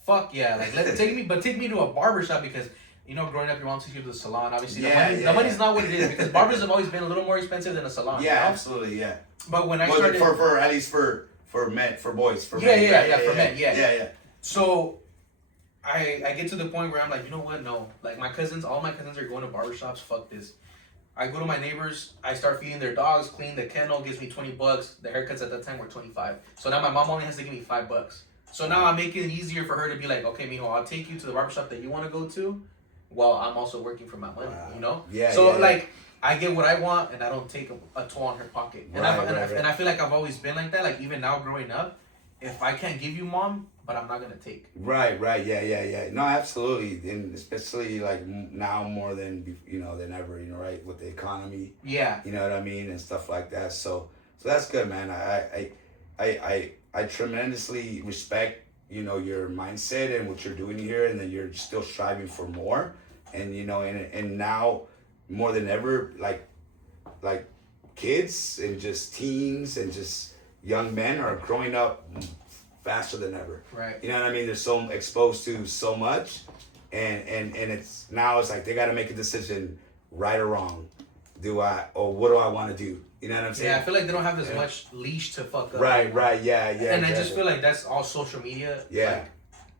fuck yeah, like take me to a barbershop, because you know, growing up, your mom takes you to the salon. Obviously, the money's not what it is, because barbers have always been a little more expensive than a salon. Yeah, you know? absolutely, yeah. But when I started for at least for men, for boys, for men, for men, yeah. So I get to the point where I'm like, you know what? No, like all my cousins are going to barbershops. Fuck this. I go to my neighbors, I start feeding their dogs, clean the kennel, gives me $20. The haircuts at that time were $25. So now my mom only has to give me $5. So now I'm making it easier for her to be like, okay, mijo, I'll take you to the barbershop that you want to go to, while I'm also working for my money, you know? Like, I get what I want, and I don't take a toll on her pocket. And I feel like I've always been like that. Like, even now growing up, if I can't give you, mom, but I'm not going to take. Right, yeah. No, absolutely. And especially like now more than, than ever, right? With the economy. Yeah. You know what I mean? And stuff like that. So that's good, man. I tremendously respect, your mindset and what you're doing here, and that you're still striving for more. And, and now more than ever, like kids and just teens and just young men are growing up faster than ever. Right. You know what I mean? They're so exposed to so much, and it's like they got to make a decision, right or wrong. What do I want to do? You know what I'm saying? Yeah, I feel like they don't have as much leash to fuck up. Right, yeah. And exactly. I just feel like that's all social media. Yeah. Like,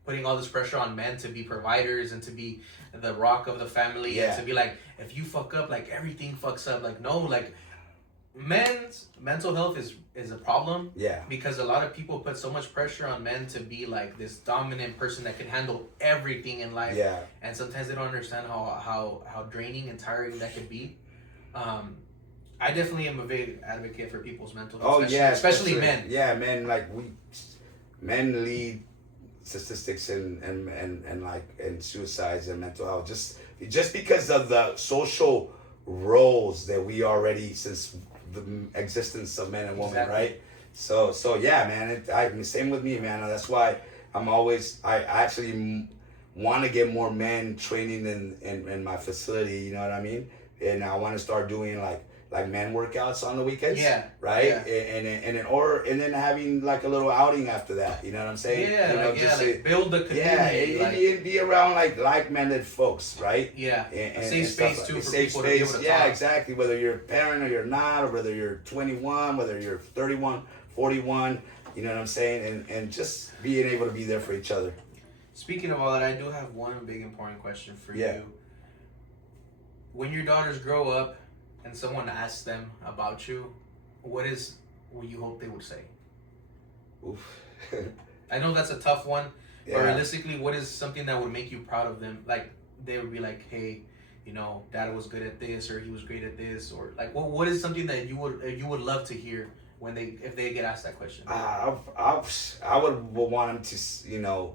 putting all this pressure on men to be providers and to be the rock of the family, and to be like, if you fuck up, like everything fucks up. Like, no, like men's mental health is a problem. Yeah. Because a lot of people put so much pressure on men to be like this dominant person that can handle everything in life. Yeah. And sometimes they don't understand how draining and tiring that can be. I definitely am a big advocate for people's mental health. Especially men. Yeah, men, like men lead statistics and suicides and mental health just because of the social roles that we already, since the existence of men and women, right? So yeah, man, same with me, man. That's why I actually want to get more men training in my facility, you know what I mean? And I want to start doing like men workouts on the weekends, right? Yeah. And then having like a little outing after that, you know what I'm saying? Like build the community, and be around like-minded folks, right? Yeah, and safe space too for people to be able to talk. Yeah, exactly. Whether you're a parent or you're not, or whether you're 21, whether you're 31, 41, you know what I'm saying? And just being able to be there for each other. Speaking of all that, I do have one big important question for you. When your daughters grow up and someone asks them about you, what you hope they would say? Oof. I know that's a tough one, but realistically, what is something that would make you proud of them? Like, they would be like, hey, dad was good at this, or he was great at this, or like, what is something that you would love to hear if they get asked that question? I would want them to,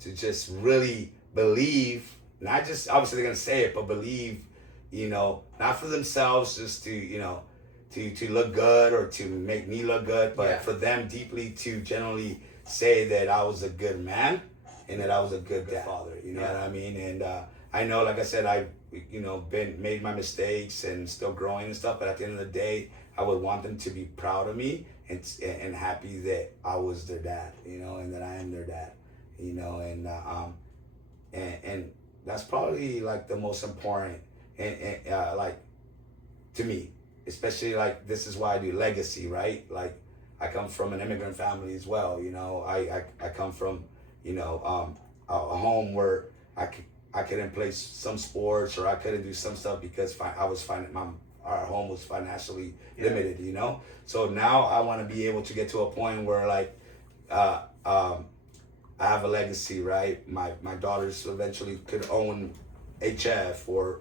to just really believe, not just, obviously they're going to say it, but believe, not for themselves, just to, to look good or to make me look good, but for them deeply to generally say that I was a good man and that I was a good father, you know what I mean? And I know, like I said, I been made my mistakes and still growing and stuff. But at the end of the day, I would want them to be proud of me and happy that I was their dad, and that I am their dad, and that's probably like the most important and like to me, especially like this is why I do legacy, right? Like I come from an immigrant family as well. I come from a home where I couldn't play some sports or I couldn't do some stuff because our home was financially limited. So now I want to be able to get to a point where like I have a legacy, right? My daughters eventually could own HF or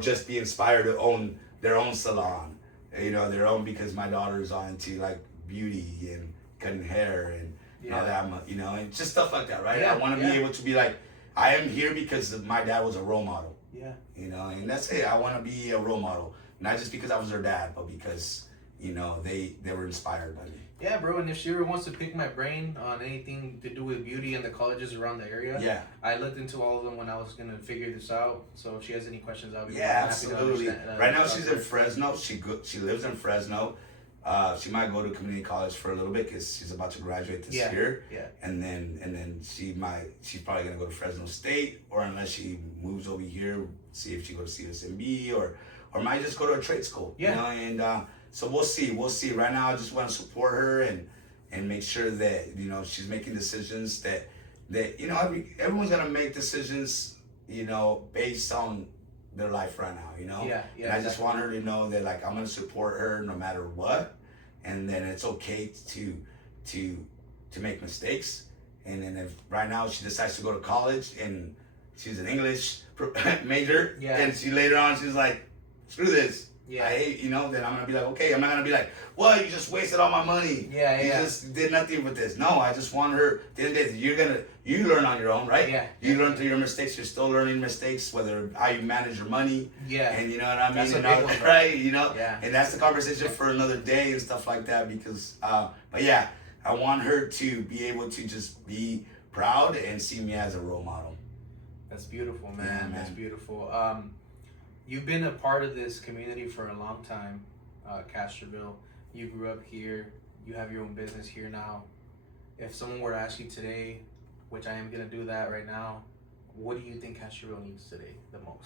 just be inspired to own their own salon, their own, because my daughter's on into like beauty and cutting hair and all that, and just stuff like that, right? I want to be able to be like, I am here because my dad was a role model. Yeah. And that's it. I want to be a role model, not just because I was their dad, but because they were inspired by me. Yeah, bro, and if she ever wants to pick my brain on anything to do with beauty and the colleges around the area, I looked into all of them when I was going to figure this out. So if she has any questions, I'll be absolutely. happy to understand. Right now she's in Fresno. She lives in Fresno. She might go to community college for a little bit because she's about to graduate this year. Yeah. And then she's probably going to go to Fresno State, or unless she moves over here, see if she goes to CSMB or might just go to a trade school. And so we'll see. Right now, I just want to support her and make sure that she's making decisions that everyone's gonna make decisions based on their life right now. And I just want her to know that like I'm gonna support her no matter what, and then it's okay to make mistakes. And then if right now she decides to go to college and she's an English major, and she later on she's like, screw this. I hate, then I'm going to be like, okay, I'm not going to be like, well, you just wasted all my money. You just did nothing with this. No, I just want her, at the end of the day, you learn on your own, right? You learn through your mistakes. You're still learning mistakes, whether how you manage your money. And you know what I mean? That's a big one, right? And that's the conversation for another day and stuff like that because, but yeah, I want her to be able to just be proud and see me as a role model. That's beautiful, man. That's beautiful. You've been a part of this community for a long time, Castroville. You grew up here. You have your own business here now. If someone were to ask you today, which I am going to do that right now, what do you think Castroville needs today the most?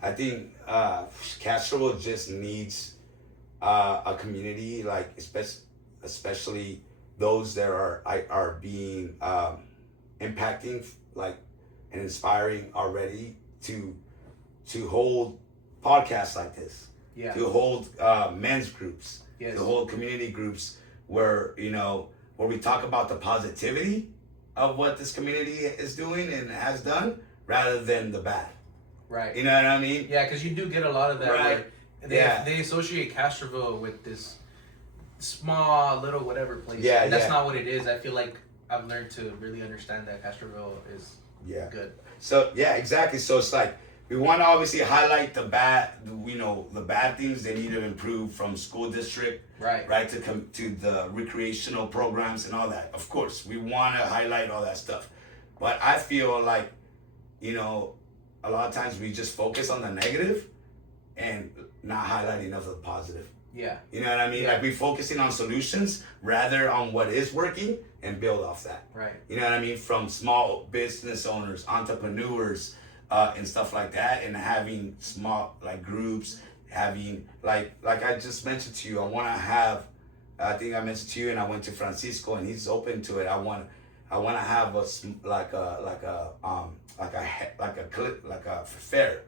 I think Castroville just needs a community, like especially those that are being impacting like and inspiring already to hold podcasts like this, to hold men's groups, to hold community groups where where we talk about the positivity of what this community is doing and has done, rather than the bad. Right. You know what I mean? Yeah, because you do get a lot of that. Right. They associate Castroville with this small little whatever place. Yeah. And that's not what it is. I feel like I've learned to really understand that Castroville is good. So exactly. So it's like we want to obviously highlight the bad, the bad things they need to improve from school district, right, to come to the recreational programs and all that. Of course, we want to highlight all that stuff, but I feel like, a lot of times we just focus on the negative and not highlight enough of the positive. Yeah. You know what I mean? Like we're focusing on solutions rather on what is working and build off that. Right. You know what I mean? From small business owners, entrepreneurs, and stuff like that, and having small like groups, having like I just mentioned to you, I think I mentioned to you, and I went to Francisco, and he's open to it. I want to have a fair.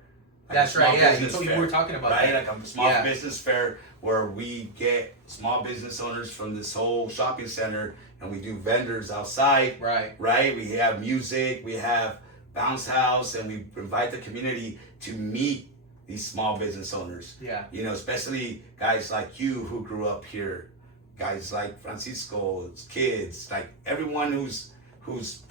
That's right. Yeah, you were talking about right? that. Like a small business fair where we get small business owners from this whole shopping center, and we do vendors outside. Right. We have music. We have bounce house, and we invite the community to meet these small business owners. Especially guys like you who grew up here, guys like Francisco's kids, like everyone who's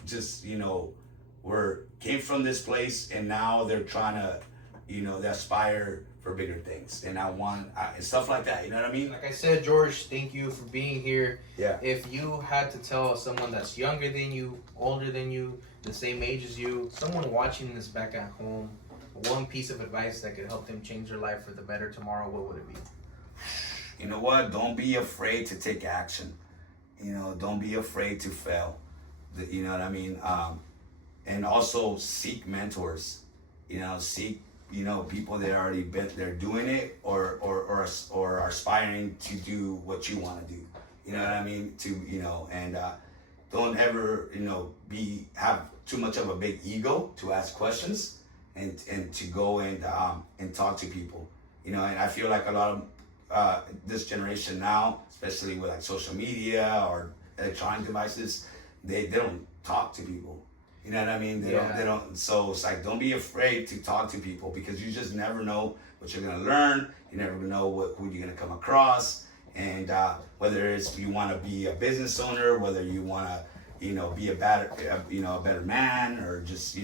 just came from this place, and now they're trying to they aspire for bigger things, and I want stuff like that. You know what I mean? Like I said, George, thank you for being here. Yeah. If you had to tell someone that's younger than you, older than you, the same age as you, someone watching this back at home, one piece of advice that could help them change their life for the better tomorrow, what would it be? You know what? Don't be afraid to take action. You know, don't be afraid to fail. You know what I mean? And also seek mentors. You know, seek people that already been they're doing it or are aspiring to do what you want to do. You know what I mean? And don't ever have too much of a big ego to ask questions and to go and talk to people. You know, and I feel like a lot of this generation now, especially with like social media or electronic devices, they don't talk to people. You know what I mean? They don't. So it's like, don't be afraid to talk to people, because you just never know what you're gonna learn. You never know who you're gonna come across, and whether it's you want to be a business owner, whether you want to, be a better man, or just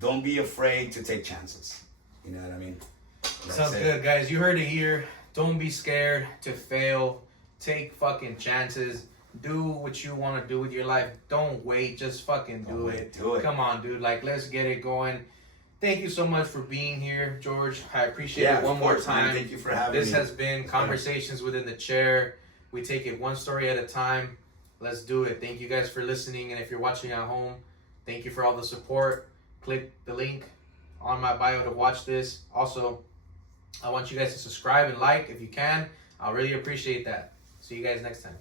don't be afraid to take chances. You know what I mean? Sounds good, guys. You heard it here. Don't be scared to fail. Take fucking chances. Do what you want to do with your life. Don't wait. Just fucking do it. Do it. Come on, dude. Like, let's get it going. Thank you so much for being here, George. I appreciate it one more time. Man. Thank you for having me. This has been Conversations Within the Chair. We take it one story at a time. Let's do it. Thank you guys for listening. And if you're watching at home, thank you for all the support. Click the link on my bio to watch this. Also, I want you guys to subscribe and like if you can. I'll really appreciate that. See you guys next time.